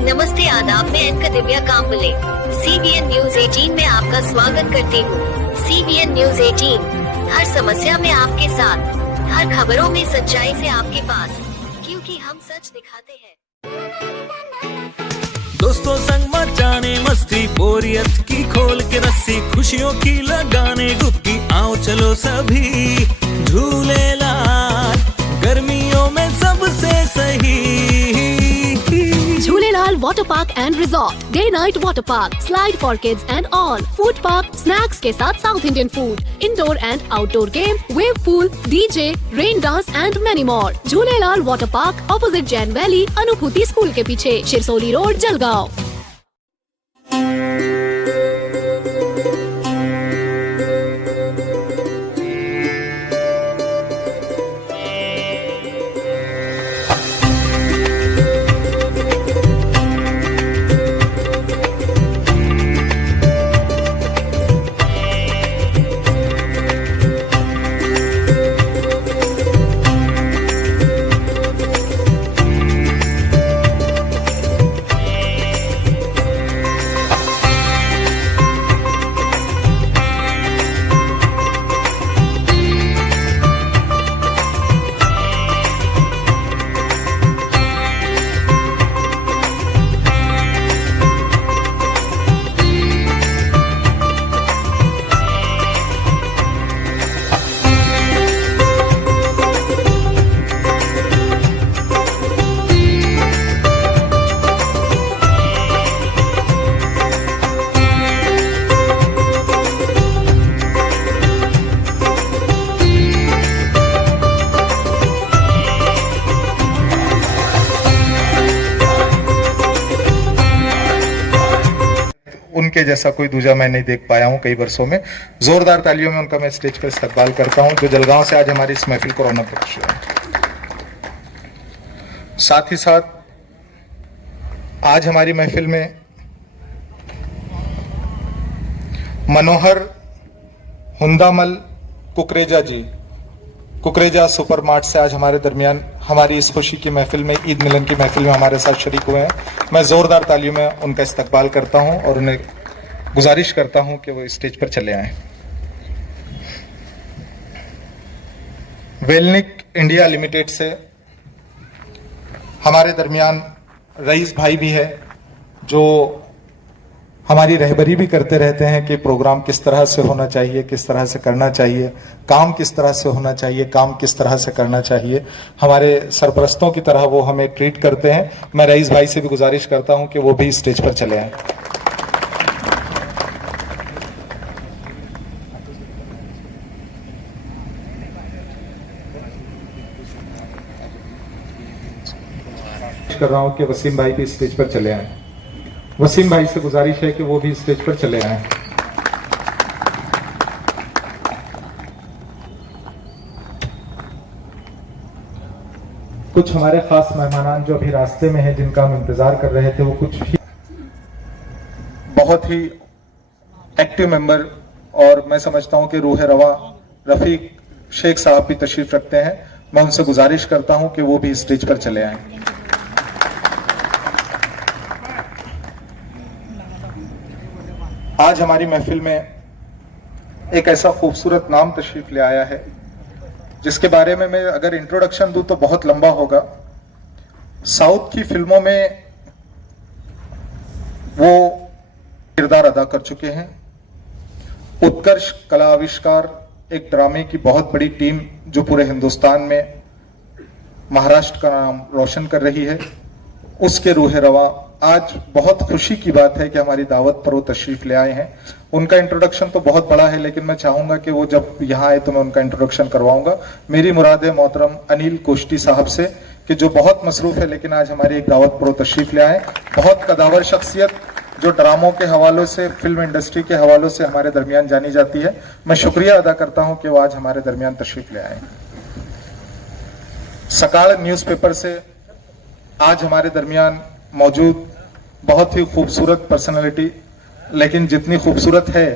नमस्ते आदाब, मैं anchor Divya Kamble CBN news 18 में आपका स्वागत करती हूँ। CBN न्यूज 18 हर समस्या में आपके साथ, हर खबरों में सच्चाई से आपके पास, क्योंकि हम सच दिखाते हैं। दोस्तों संग मचाने मस्ती, बोरियत की खोल के रस्सी, खुशियों की लगाने डुबकी, आओ चलो सभी झूलेलाल गर्मियों में सबसे सही। Jhulelalal Water Park and Resort, Day Night Water Park, Slide for Kids and all, Food Park, Snacks के साथ South Indian Food, Indoor and Outdoor Game, Wave Pool, DJ, Rain Dance and many more. Jhulelalal Water Park, opposite Jain Valley, अनुभूति school के पीछे, Shirsoli road, Jalgaon. उनके जैसा कोई दूजा मैं नहीं देख पाया हूं कई वर्षों में। जोरदार तालियों में उनका मैं स्टेज पर इस्तकबाल करता हूं, जो जलगांव से आज हमारी इस महफिल को रौनक बख्शे हैं। साथ ही साथ आज हमारी महफिल में मनोहर हुंदामल कुकरेजा जी, कुकरेजा सुपर मार्ट से आज हमारे दरमियान हमारी इस खुशी की महफिल में, ईद मिलन की महफिल में हमारे साथ शरीक हुए हैं। मैं जोरदार तालियों में उनका इस्तकबाल करता हूं और उन्हें गुजारिश करता हूं कि वो स्टेज पर चले आएं। वेलनिक इंडिया लिमिटेड से हमारे दरमियान रईस भाई भी है, जो हमारी रहबरी भी करते रहते हैं कि प्रोग्राम किस तरह से होना चाहिए, किस तरह से करना चाहिए, काम किस तरह से होना चाहिए, काम किस तरह से करना चाहिए। हमारे सरपरस्तों की तरह वो हमें ट्रीट करते हैं। मैं रईस भाई से भी गुजारिश करता हूं कि वो भी स्टेज पर चले आए। कर रहा हूं कि वसीम भाई भी स्टेज पर चले आए। वसीम भाई से गुजारिश है कि वो भी स्टेज पर चले आए। कुछ हमारे खास मेहमान जो अभी रास्ते में हैं, जिनका हम इंतजार कर रहे थे, वो कुछ ही बहुत ही एक्टिव मेंबर और मैं समझता हूं कि रूह रवा रफीक शेख साहब भी तशरीफ रखते हैं। मैं उनसे गुजारिश करता हूं कि वो भी स्टेज पर चले आए। आज हमारी महफिल में एक ऐसा खूबसूरत नाम तशरीफ ले आया है, जिसके बारे में मैं अगर इंट्रोडक्शन दूं तो बहुत लंबा होगा। साउथ की फिल्मों में वो किरदार अदा कर चुके हैं। उत्कर्ष कला आविष्कार एक ड्रामे की बहुत बड़ी टीम जो पूरे हिंदुस्तान में महाराष्ट्र का नाम रोशन कर रही है, उसके रूह रवा आज बहुत खुशी की बात है कि हमारी दावत पर वो तशरीफ ले आए हैं। उनका इंट्रोडक्शन तो बहुत बड़ा है, लेकिन मैं चाहूंगा कि वो जब यहाँ आए तो मैं उनका इंट्रोडक्शन करवाऊंगा। मेरी मुराद है मोहतरम अनिल कोष्टी साहब से, कि जो बहुत मसरूफ है लेकिन आज हमारी एक दावत पर वो तशरीफ ले आए। बहुत कदावर शख्सियत जो ड्रामों के हवालों से, फिल्म इंडस्ट्री के हवालों से हमारे दरमियान जानी जाती है। मैं शुक्रिया अदा करता हूं कि वो आज हमारे दरमियान तशरीफ ले आए। सकाल न्यूज़पेपर से आज हमारे दरमियान मौजूद बहुत ही खूबसूरत पर्सनालिटी, लेकिन जितनी खूबसूरत है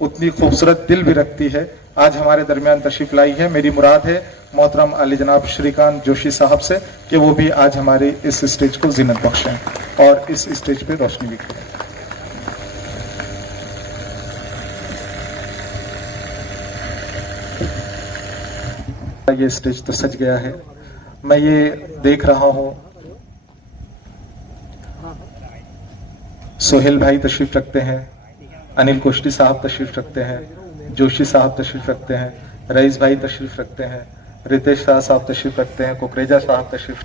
उतनी खूबसूरत दिल भी रखती है, आज हमारे दरमियान तशरीफ लाई है। मेरी मुराद है मोहतरम अली जनाब श्रीकांत जोशी साहब से कि वो भी आज हमारी इस स्टेज को जीनत बख्शें और इस स्टेज पे रोशनी भी करें। ये स्टेज तो सज गया है। मैं ये देख रहा हूं सोहेल भाई तशरीफ रखते हैं, अनिल कोष्टी साहब तशरीफ रखते हैं, जोशी साहब तशरीफ रखते हैं, रईस भाई तशरीफ रखते हैं, रितेश शाह साहब तशरीफ रखते हैं, कुकरेजा साहब तशरीफ।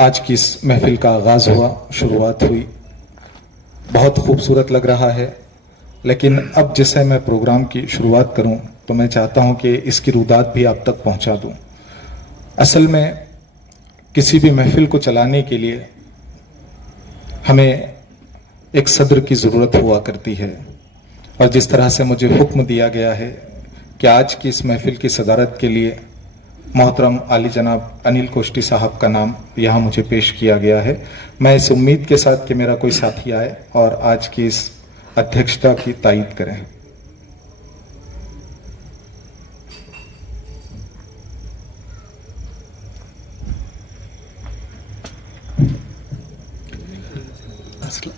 आज की इस महफिल का आगाज हुआ, शुरुआत हुई, बहुत खूबसूरत लग रहा है। लेकिन अब जैसे मैं प्रोग्राम की शुरुआत करूं तो मैं चाहता हूं कि इसकी रुदात भी आप तक पहुंचा दूं। असल में किसी भी महफिल को चलाने के लिए हमें एक सदर की ज़रूरत हुआ करती है, और जिस तरह से मुझे हुक्म दिया गया है कि आज की इस महफिल की सदारत के लिए मोहतरम आली जनाब अनिल कोष्टी साहब का नाम यहाँ मुझे पेश किया गया है, मैं इस उम्मीद के साथ कि मेरा कोई साथी आए और आज की इस अध्यक्षता की तायीद करें।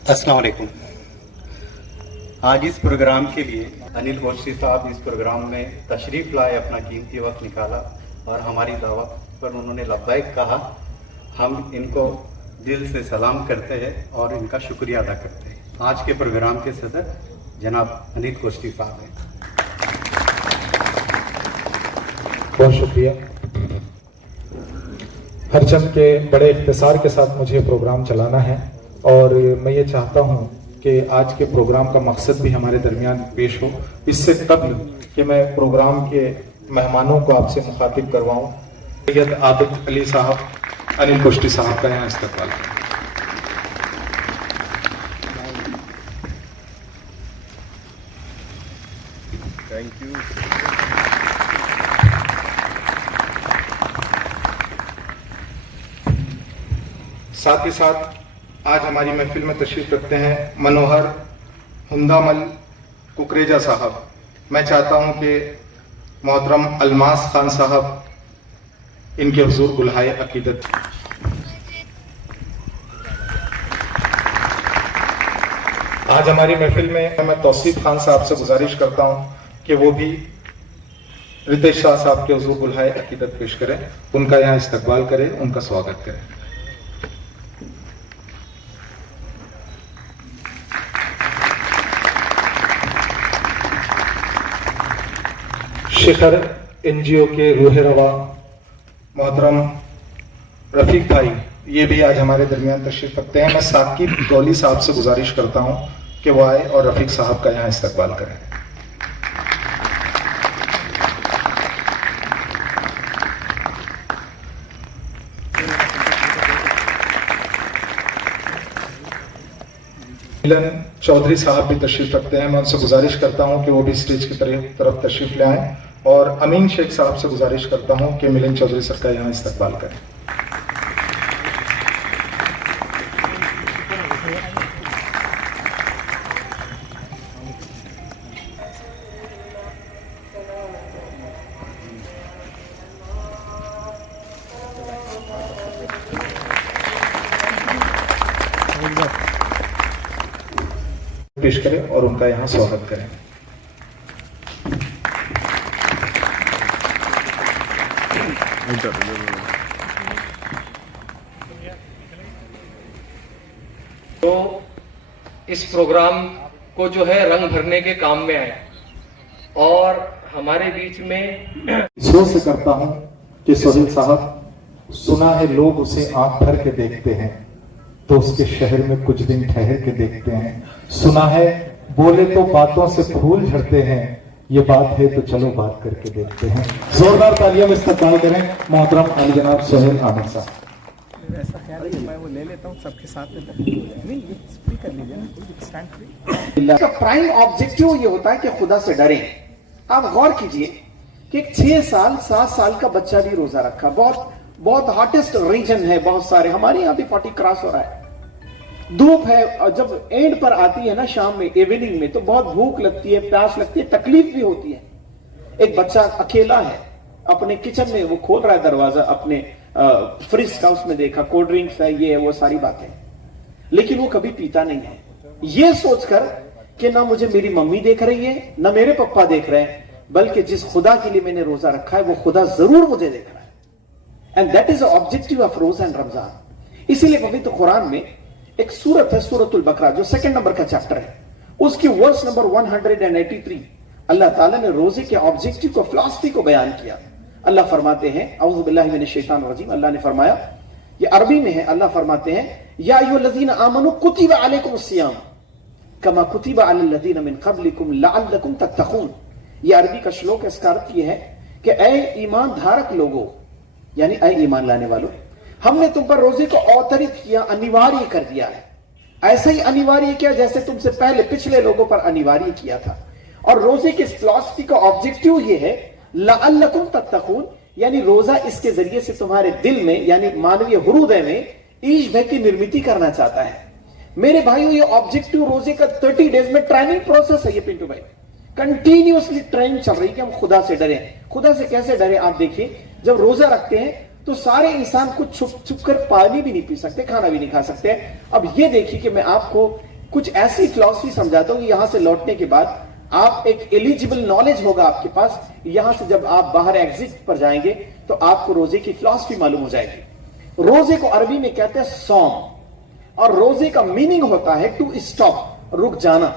अस्सलाम वालेकुम। आज इस प्रोग्राम के लिए अनिल कोष्टी साहब इस प्रोग्राम में तशरीफ लाए, अपना कीमती वक्त निकाला और हमारी दावत पर उन्होंने लब्बैक कहा। हम इनको दिल से सलाम करते हैं और इनका शुक्रिया अदा करते हैं। आज के प्रोग्राम के सदर जनाब अनिल कोष्टी साहब हैं। बहुत शुक्रिया। हरचंद के बड़े इख्तिसार के साथ मुझे प्रोग्राम चलाना है और मैं ये चाहता हूँ कि आज के प्रोग्राम का मकसद भी हमारे दरमियान पेश हो। इससे कबल कि मैं प्रोग्राम के मेहमानों को आपसे मुखातिब करवाऊं, सैयद आबिद अली साहब अनिल कोष्टी साहब का यहाँ इस्तकबाल करें। Thank you. साथ ही साथ आज हमारी महफिल में तशरीफ रखते हैं मनोहर हुंदामल कुकरेजा साहब। मैं चाहता हूं कि मोहतरम अलमास खान साहब इनके हुजूर गुलहाए अकीदत। आज हमारी महफिल में मैं तौसीफ खान साहब से गुजारिश करता हूं कि वो भी रितेश शाह साहब के हुजूर गुलहाए अकीदत पेश करें, उनका यहाँ इस्तकबाल करें, उनका स्वागत करें। शिखर एनजीओ के रूह रवा मोहतरम रफीक भाई, ये भी आज हमारे दरमियान तशरीफ रखते हैं। मैं साकिब गौली साहब से गुजारिश करता हूं कि वो आए और रफीक साहब का यहाँ इस्तकबाल करें। मिलन चौधरी साहब भी तशरीफ रखते हैं। मैं उनसे गुजारिश करता हूं कि वो भी स्टेज की तरफ तशरीफ ले आएं और अमीन शेख साहब से गुजारिश करता हूं कि मिलिंद चौधरी सर का यहाँ इस्तकबाल करें। पेश करें और उनका यहाँ स्वागत करें। तो इस प्रोग्राम को जो है रंग भरने के काम में आए और हमारे बीच में जोर से करता हूं कि सोहेल साहब, सुना है लोग उसे आंख भर के देखते हैं तो उसके शहर में कुछ दिन ठहर के देखते हैं। सुना है बोले तो बातों से फूल झड़ते हैं, ये बात है तो चलो बात करके देखते हैं। जोरदार तालियों में इस्तकबाल करें मोहतरम अली जनाब सोहेल आमिर साहब। ऐसा ख्याल है मैं वो ले लेता हूँ सबके साथ में, नहीं ये फ्री कर लीजिए ना, स्टैंड फ्री। इसका प्राइम ऑब्जेक्टिव ये होता है कि खुदा से डरें। आप गौर कीजिए कि एक 6 साल 7 साल का बच्चा भी रोजा रखा। बहुत हॉटेस्ट रीजन है, बहुत सारे, हमारे यहाँ भी 40 क्रॉस हो रहा है। धूप है और जब एंड पर आती है ना शाम में, इवनिंग में, तो बहुत भूख लगती है, प्यास लगती है, तकलीफ भी होती है। एक बच्चा अकेला है अपने किचन में, वो खोल रहा है दरवाजा अपने फ्रिज का, उसमें देखा कोल्ड ड्रिंक्स है, ये है वो सारी बातें, लेकिन वो कभी पीता नहीं है, ये सोचकर कि ना मुझे मेरी मम्मी देख रही है ना मेरे पापा देख रहे हैं, बल्कि जिस खुदा के लिए मैंने रोजा रखा है वो खुदा जरूर मुझे देख रहा है। And that is the objective of रोजा एंड रमजान। इसीलिए पवित्र कुरान में एक सूरत है सूरतुल बकरा, जो 2 नंबर का चैप्टर है, उसकी वर्स नंबर 183 अल्लाह ताला ने रोजे के ऑब्जेक्टिव को, फिलॉसफी को बयान किया। अल्लाह फरमाते हैं, औज़ु बिल्लाहि मिनश शैतानिर रजीम, अल्लाह ने फरमाया, ये अरबी में है, अल्लाह फरमाते हैं, या अय्युहल्लज़ीना आमनू कुतिबा अलैकुमुस सियाम कमा कुतिबा अलल लज़ीना मिन क़ब्लिकुम लअल्लकुम तत्तक़ून। ये अरबी का श्लोक है। इसका अर्थ ये है कि ऐ ईमान धारक लोगों, यानी ऐ ईमान लाने वालों, हमने तुम पर रोजे को अवतरित किया, अनिवार्य कर दिया है। ऐसा ही अनिवार्य किया जैसे तुमसे पहले पिछले लोगों पर अनिवार्य किया था। और रोजे की फिलॉसफी का ऑब्जेक्टिव ये है, लअल्लकुम तत्तक़ून, यानी रोजा इसके जरिए से तुम्हारे दिल में, यानी मानवीय हृदय में ईश भय की निर्मित करना चाहता है। मेरे भाइयों, ये ऑब्जेक्टिव रोजे का 30 डेज में ट्रेनिंग प्रोसेस है। ये पिंटू भाई, कंटिन्यूअसली ट्रेनिंग चल रही है कि हम खुदा से डरें। खुदा से कैसे डरें? आप देखिए, जब रोजा रखते हैं तो सारे इंसान को छुप कर पानी भी नहीं पी सकते, खाना भी नहीं खा सकते। अब ये देखिए कि मैं आपको कुछ ऐसी फिलॉसफी समझाता हूं कि यहां से लौटने के बाद आप एक एलिजिबल नॉलेज होगा आपके पास। यहां से जब आप बाहर एग्जिट पर जाएंगे तो आपको रोजे की फिलॉसफी मालूम हो जाएगी। रोजे को अरबी में कहते हैं सौम, और रोजे का मीनिंग होता है टू स्टॉप, रुक जाना।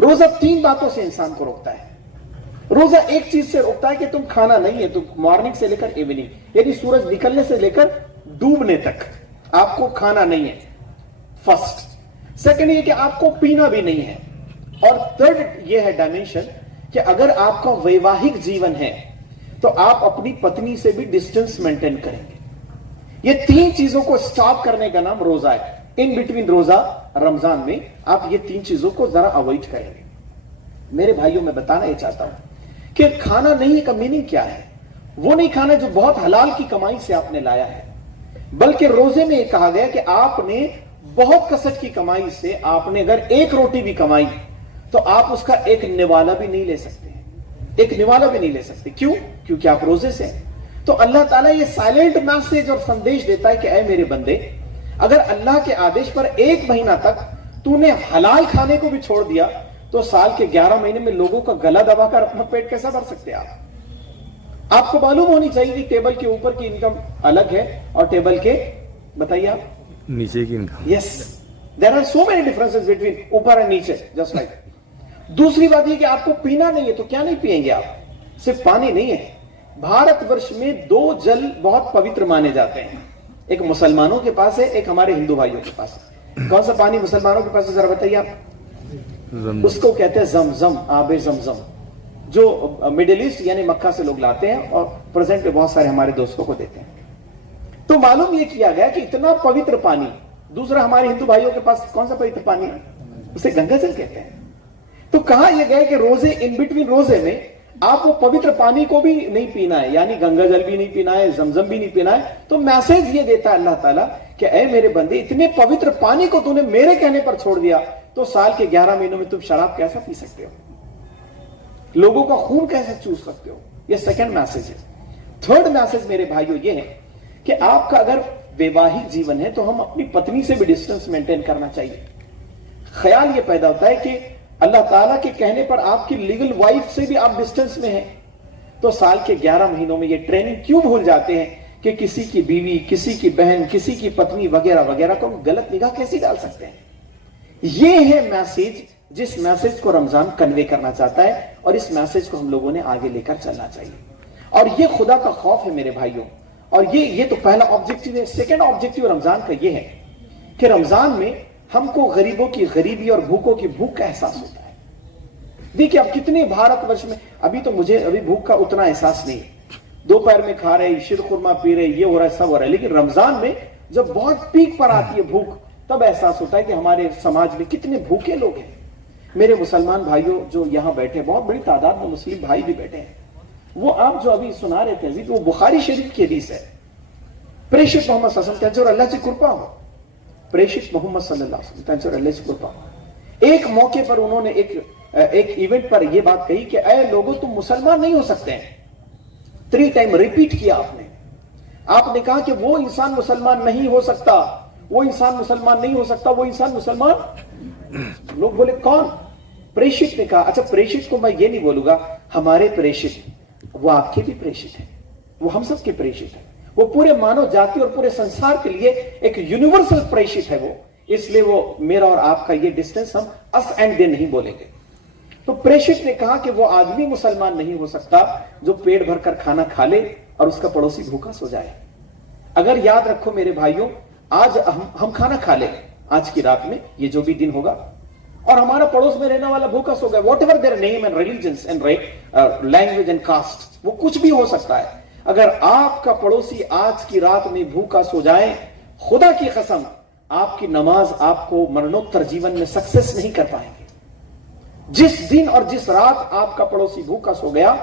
रोजा 3 बातों से इंसान को रोकता है। रोजा एक चीज से रोकता है कि तुम खाना नहीं है, तुम मॉर्निंग से लेकर इवनिंग, यानी सूरज निकलने से लेकर डूबने तक आपको खाना नहीं है, फर्स्ट। सेकंड ये कि आपको पीना भी नहीं है, और थर्ड ये है डायमेंशन कि अगर आपका वैवाहिक जीवन है तो आप अपनी पत्नी से भी डिस्टेंस मेंटेन करेंगे। ये 3 चीजों को स्टॉप करने का नाम रोजा है। इन बिटवीन रोजा रमजान में आप ये 3 चीजों को जरा अवॉइड करेंगे। मेरे भाइयों, मैं बताना ये चाहता हूं कि खाना नहीं का मीनिंग क्या है। वो नहीं खाना जो बहुत हलाल की कमाई से आपने लाया है, बल्कि रोजे में कहा गया कि आपने बहुत कसरत की कमाई से आपने अगर 1 रोटी भी कमाई तो आप उसका एक निवाला भी नहीं ले सकते, एक निवाला भी नहीं ले सकते। क्यों? क्योंकि आप रोजे से हैं। तो अल्लाह ताला ये साइलेंट मैसेज और संदेश देता है कि ऐ मेरे बंदे, अगर अल्लाह के आदेश पर 1 महीना तक तूने हलाल खाने को भी छोड़ दिया तो साल के 11 महीने में लोगों का गला दबाकर अपना पेट कैसा भर सकते आप? आपको मालूम होनी चाहिए कि टेबल के ऊपर की इनकम अलग है और टेबल के, बताइए आप, नीचे की income. Yes, there are so many differences between ऊपर एंड नीचे, जस्ट लाइक। दूसरी बात यह कि आपको पीना नहीं है तो क्या नहीं पिएंगे आप? सिर्फ पानी नहीं है। भारतवर्ष में 2 जल बहुत पवित्र माने जाते हैं, एक मुसलमानों के पास है, एक हमारे हिंदू भाइयों के पास है। कौन सा पानी मुसलमानों के पास है, जरा बताइए आप? उसको कहते हैं जमजम, आबे जमजम, जो मिडिल ईस्ट यानी मक्का से लोग लाते हैं और प्रेजेंट में बहुत सारे हमारे दोस्तों को देते हैं। तो मालूम यह किया गया कि इतना पवित्र पानी। दूसरा, हमारे हिंदू भाइयों के पास कौन सा पवित्र पानी है? उसे गंगा जल कहते हैं। तो कहा यह गया कि रोजे, इन बिटवीन रोजे में आप वो पवित्र पानी को भी नहीं पीना है, यानी गंगा जल भी नहीं पीना है, जमजम भी नहीं पीना है। तो मैसेज ये देता है अल्लाह ताला कि ऐ मेरे बंदे, इतने पवित्र पानी को तूने मेरे कहने पर छोड़ दिया, तो साल के 11 महीनों में तुम शराब कैसा पी सकते हो, लोगों का खून कैसे चूस सकते हो। ये सेकंड मैसेज है। थर्ड मैसेज मेरे भाइयों ये है कि आपका अगर वैवाहिक जीवन है तो हम अपनी पत्नी से भी डिस्टेंस मेंटेन करना चाहिए। ख्याल ये पैदा होता है कि अल्लाह ताला के कहने पर आपकी लीगल वाइफ से भी आप डिस्टेंस में हैं, तो साल के 11 महीनों में ये ट्रेनिंग क्यों भूल जाते हैं कि किसी की बीवी, किसी की बहन, किसी की पत्नी वगैरह वगैरह को हम गलत निगाह कैसे डाल सकते हैं। ये है मैसेज, जिस मैसेज को रमजान कन्वे करना चाहता है, और इस मैसेज को हम लोगों ने आगे लेकर चलना चाहिए। और ये खुदा का खौफ है मेरे भाइयों। और ये तो पहला ऑब्जेक्टिव है। सेकंड ऑब्जेक्टिव रमजान का ये है कि रमजान में हमको गरीबों की गरीबी और भूखों की भूख का एहसास होता है। देखिए अब कितने भारतवर्ष में, अभी तो मुझे अभी भूख का उतना एहसास नहीं है, दोपहर में खा रहे, शीर खुरमा पी रहे, ये हो रहा है, सब हो रहा है, लेकिन रमजान में जब बहुत पीक पर आती है भूख, तब एहसास होता है कि हमारे समाज में कितने भूखे लोग हैं। मेरे मुसलमान भाइयों जो यहां बैठे, बहुत बड़ी तादाद में मुस्लिम भाई भी बैठे हैं, वो आप जो अभी सुना रहे थे वो बुखारी शरीफ की हदीस है। प्रेषित मोहम्मद सल्लल्लाहु अलैहि वसल्लम, अल्लाह से कृपा हो, प्रेषित मोहम्मद सल्लल्लाहु अलैहि वसल्लम, अल्लाह से कृपा हो, एक मौके पर उन्होंने एक इवेंट पर यह बात कही कि ऐ लोगों, तुम मुसलमान नहीं हो सकते हैं। 3 टाइम रिपीट किया आपने कहा कि वो इंसान मुसलमान नहीं हो सकता, वो इंसान मुसलमान नहीं हो सकता, वो इंसान मुसलमान। लोग बोले कौन? प्रेषित ने कहा। अच्छा, प्रेषित को मैं ये नहीं बोलूंगा हमारे प्रेषित, वो आपके भी प्रेषित है, वो हम सब के प्रेषित है, वो पूरे मानव जाति और पूरे संसार के लिए एक यूनिवर्सल प्रेषित है वो। इसलिए वो मेरा और आपका ये डिस्टेंस हम अस एंड दे नहीं बोलेंगे। तो प्रेषित ने कहा कि वो आदमी मुसलमान नहीं हो सकता जो पेट भरकर खाना खा ले और उसका पड़ोसी भूखा सो जाए। अगर याद रखो मेरे भाइयों, आज हम खाना खा ले आज की रात में, ये जो भी दिन होगा, और हमारा पड़ोस में रहने वाला भूखा सो गया, whatever their name and religions and language and caste, वो कुछ भी हो सकता है। अगर आपका पड़ोसी आज की रात में भूखा सो जाए, खुदा की कसम आपकी नमाज आपको मरणोत्तर जीवन में सक्सेस नहीं कर पाएंगे। जिस दिन और जिस रात आपका पड़ोसी भूखा सो गया,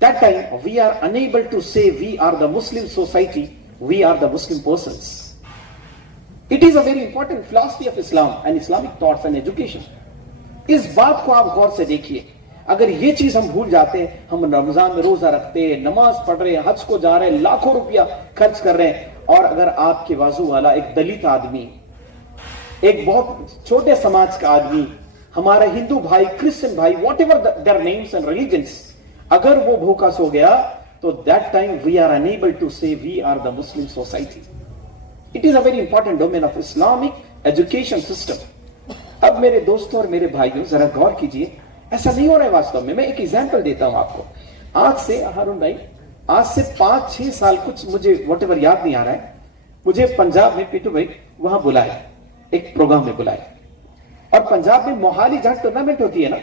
that time we are unable to say we are the Muslim society, we are the Muslim persons. It is a very important philosophy of Islam and Islamic thoughts and education. इस बात को आप गौर से देखिए। अगर ये चीज हम भूल जाते हैं, हम रमजान में रोजा रखते हैं, नमाज पढ़ रहे हैं, हज को जा रहे हैं, लाखों रुपया खर्च कर रहे हैं, और अगर आपके बाजू वाला एक दलित आदमी, एक बहुत छोटे समाज का आदमी, हमारा हिंदू भाई, क्रिश्चियन भाई, whatever their names and religions, अगर वो भूखा सो गया, तो that time we are unable to say we are the Muslim society. It is a very important domain of Islamic education system. अब मेरे दोस्तों और मेरे भाइयों जरा गौर कीजिए, ऐसा नहीं हो रहा है वास्तव में। मैं एक एग्जाम्पल देता हूं आपको। आज से हारून भाई, आज से 5-6 साल, कुछ मुझे वॉट एवर याद नहीं आ रहा है, मुझे पंजाब में पीटू भाई वहां बुलाया, एक प्रोग्राम में बुलाया, और पंजाब में मोहाली जहां टूर्नामेंट होती है ना,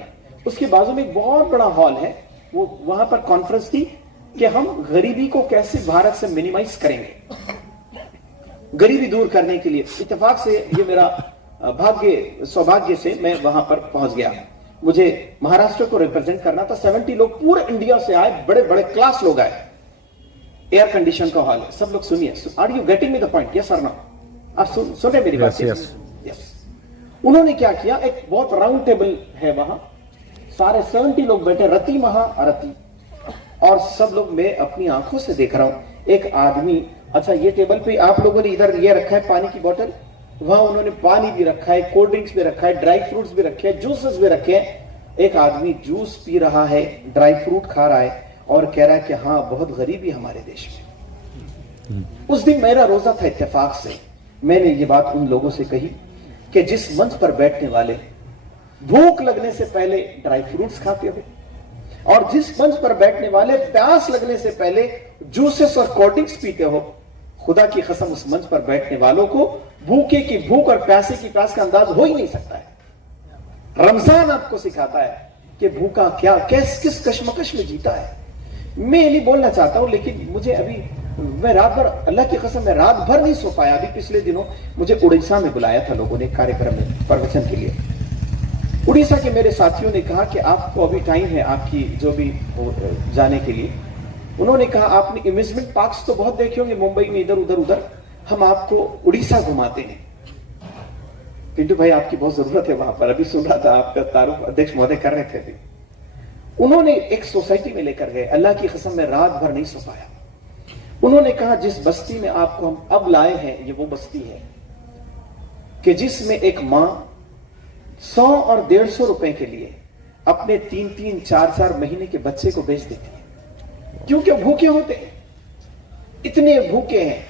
उसके बाजू में एक बहुत बड़ा हॉल है, वो वहां पर कॉन्फ्रेंस थी कि हम गरीबी को कैसे भारत से मिनिमाइज करेंगे, गरीबी दूर करने के लिए। इत्तेफाक से ये मेरा सौभाग्य से मैं वहां पर पहुंच गया। मुझे महाराष्ट्र को रिप्रेजेंट करना था। 70 लोग पूरे इंडिया से आए, बड़े बड़े क्लास लोग आए, एयर कंडीशन का हॉल है। सब लोग सुनिए, are you getting me the point? Yes और नो? आप सुन रहे मेरी बात? यस। उन्होंने क्या किया, एक बहुत राउंड टेबल है वहां, सारे 70 लोग बैठे, रति महारति, और सब लोग मैं अपनी आंखों से देख रहा हूं। एक आदमी, अच्छा ये टेबल पे आप लोगों ने इधर ये रखा है पानी की बोतल, वहां उन्होंने पानी भी रखा है, कोल्ड ड्रिंक्स भी रखा है, ड्राई फ्रूट्स भी रखे हैं, जूसेस भी रखे हैं। एक आदमी जूस पी रहा है, ड्राई फ्रूट खा रहा है, और कह रहा है कि हाँ बहुत गरीबी हमारे देश में। उस दिन मेरा रोजा था, इत्तेफाक से मैंने ये बात उन लोगों से कही कि जिस मंच पर बैठने वाले भूख लगने से पहले ड्राई फ्रूट्स खाते हो, और जिस मंच पर बैठने वाले प्यास लगने से पहले जूसेस और कोल्ड ड्रिंक्स पीते हो, खुदा की कसम उस मंच पर बैठने वालों को भूखे की भूख और प्यासे की प्यास का अंदाज हो ही नहीं सकता है। रमजान आपको सिखाता है कि भूखा क्या, किस कश्मकश में जीता है। मैं ये नहीं बोलना चाहता हूं, लेकिन मुझे अभी, मैं रात भर, अल्लाह की कसम, मैं रात भर नहीं सो पाया। अभी पिछले दिनों मुझे उड़ीसा में बुलाया था लोगों ने कार्यक्रम में प्रवचन के लिए, उड़ीसा के मेरे साथियों ने कहा कि आपको अभी टाइम है आपकी जो भी जाने के लिए। उन्होंने कहा आपने इम्यूजमेंट पार्क्स तो बहुत देखे होंगे मुंबई में, इधर उधर, हम आपको उड़ीसा घुमाते हैं। पिंटू भाई आपकी बहुत जरूरत है वहां पर, अभी सुन रहा था आपका तारुफ अध्यक्ष महोदय कर रहे थे अभी। उन्होंने एक सोसाइटी में लेकर गए, अल्लाह की कसम में रात भर नहीं सो पाया। उन्होंने कहा जिस बस्ती में आपको हम अब लाए हैं ये वो बस्ती है कि जिसमें एक मां 100 और 150 रुपए के लिए अपने 3-3, 4-4 महीने के बच्चे को बेच देती है, क्योंकि भूखे होते हैं, इतने भूखे हैं।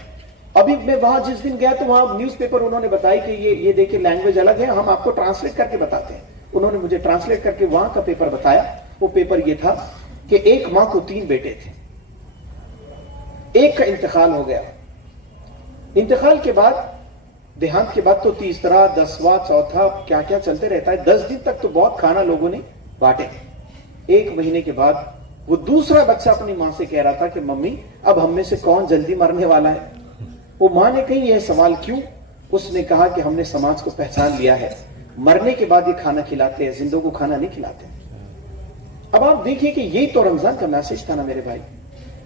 अभी मैं वहां जिस दिन गया तो वहां न्यूज़पेपर उन्होंने बताया कि ये देखिए लैंग्वेज अलग है, हम आपको ट्रांसलेट करके बताते हैं। उन्होंने मुझे ट्रांसलेट करके वहां का पेपर बताया। वो पेपर ये था कि एक मां को 3 बेटे थे, एक का इंतकाल हो गया। इंतकाल के बाद, देहांत के बाद तो तीसरा, 10वां, चौथा क्या क्या चलते रहता है। 10 दिन तक तो बहुत खाना लोगों ने बांटे। 1 महीने के बाद वो दूसरा बच्चा अपनी मां से कह रहा था कि मम्मी अब हम में से कौन जल्दी मरने वाला है। वो मां ने कही यह सवाल क्यों? उसने कहा कि हमने समाज को पहचान लिया है, मरने के बाद ये खाना खिलाते हैं, जिंदों को खाना नहीं खिलाते। अब आप देखिए कि यही तो रमजान का मैसेज था ना मेरे भाई,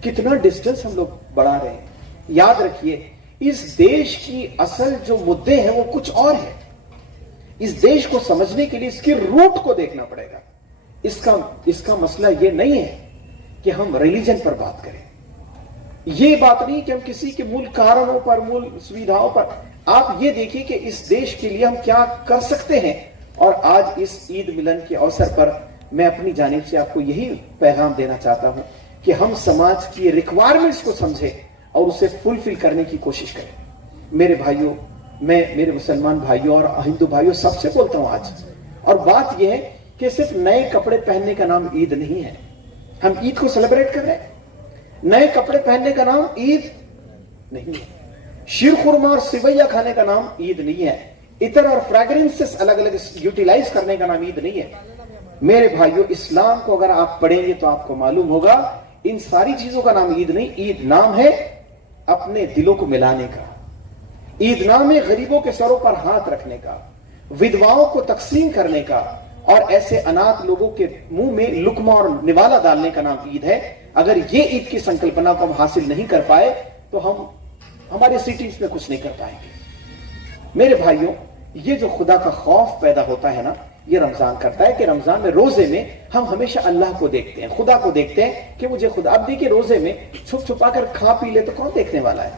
कितना डिस्टेंस हम लोग बढ़ा रहे हैं। याद रखिए इस देश की असल जो मुद्दे हैं वो कुछ और है। इस देश को समझने के लिए इसकी रूट को देखना पड़ेगा। इसका मसला ये नहीं है कि हम रिलीजन पर बात करें, ये बात नहीं कि हम किसी के मूल कारणों पर, मूल सुविधाओं पर। आप ये देखिए कि इस देश के लिए हम क्या कर सकते हैं। और आज इस ईद मिलन के अवसर पर मैं अपनी जानिब से आपको यही पैगाम देना चाहता हूं कि हम समाज की रिक्वायरमेंट्स को समझें और उसे फुलफिल करने की कोशिश करें। मेरे भाइयों, मैं मेरे मुसलमान भाइयों और हिंदू भाइयों सबसे बोलता हूं आज, और बात यह है कि सिर्फ नए कपड़े पहनने का नाम ईद नहीं है। हम ईद को सेलिब्रेट कर रहे हैं, नए कपड़े पहनने का नाम ईद नहीं है। शीर खुरमा और सिवैया खाने का नाम ईद नहीं है। इतर और फ्रेग्रेंसेस अलग अलग यूटिलाइज करने का नाम ईद नहीं है। मेरे भाइयों, इस्लाम को अगर आप पढ़ेंगे तो आपको मालूम होगा इन सारी चीजों का नाम ईद नहीं। ईद नाम है अपने दिलों को मिलाने का। ईद नाम है गरीबों के सरों पर हाथ रखने का, विधवाओं को तकसीम करने का, और ऐसे अनाथ लोगों के मुंह में लुकमा और निवाला डालने का नाम ईद है। अगर ये ईद की संकल्पना को हम हासिल नहीं कर पाए तो हम हमारे सिटीज में कुछ नहीं कर पाएंगे। मेरे भाइयों, ये जो खुदा का खौफ पैदा होता है ना, ये रमजान करता है कि रमजान में, रोजे में हम हमेशा अल्लाह को देखते हैं, खुदा को देखते हैं कि मुझे खुदा। अब देखिए रोजे में छुप छुपा कर खा पी ले तो कौन देखने वाला है?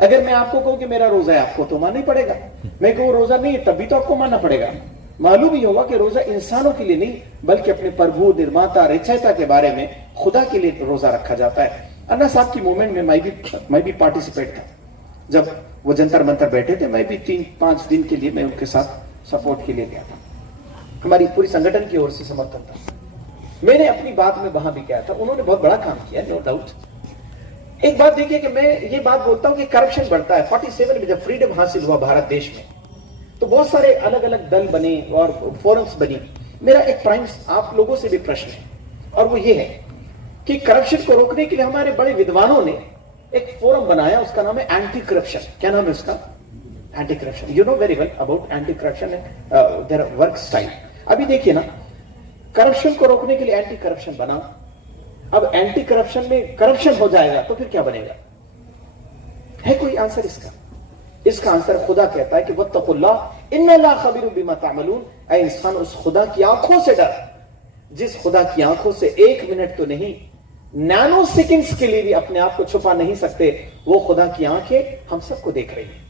अगर मैं आपको कहूं कि मेरा रोजा है, आपको तो मानना ही पड़ेगा। मैं कहूं रोजा नहीं है, तब भी तो आपको मानना पड़ेगा। मालूम ही होगा कि रोजा इंसानों के लिए नहीं बल्कि अपने प्रभु, निर्माता, रचयिता के बारे में, खुदा के लिए रोजा रखा जाता है। अन्ना साहब की मूवमेंट में मैं भी पार्टिसिपेट था। जब वो जंतर मंतर बैठे थे, मैं भी 3-5 दिन के लिए मैं उनके साथ सपोर्ट के लिए गया था। हमारी पूरी संगठन की ओर से समर्थन था। मैंने अपनी बात में वहां भी किया था, उन्होंने बहुत बड़ा काम किया, नो डाउट। एक बात देखिए कि मैं ये बात बोलता हूं कि करप्शन बढ़ता है। 47 में जब फ्रीडम हासिल हुआ भारत देश में, तो बहुत सारे अलग अलग दल बने और फोरम्स बनी। मेरा एक प्राइम आप लोगों से भी प्रश्न है, और वो ये है कि करप्शन को रोकने के लिए हमारे बड़े विद्वानों ने एक फोरम बनाया, उसका नाम है एंटी करप्शन। क्या नाम है उसका? Anti corruption. You know very well about anti corruption and their work style. अभी देखिए ना, करप्शन को रोकने के लिए एंटी करप्शन बना। अब एंटी करप्शन में करप्शन हो जाएगा तो फिर क्या बनेगा? है कोई आंसर इसका? इसका आंसर खुदा कहता है कि वत्तकुल्लाह इन्नल्लाह खबीरुम बिमा तामलून। ऐ इंसान, उस खुदा की आंखों से डर जिस खुदा की आंखों से 1 मिनट तो नहीं, नैनो सेकंड्स के लिए भी अपने आप को छुपा नहीं सकते। वो खुदा की आंखें हम सबको देख रही है,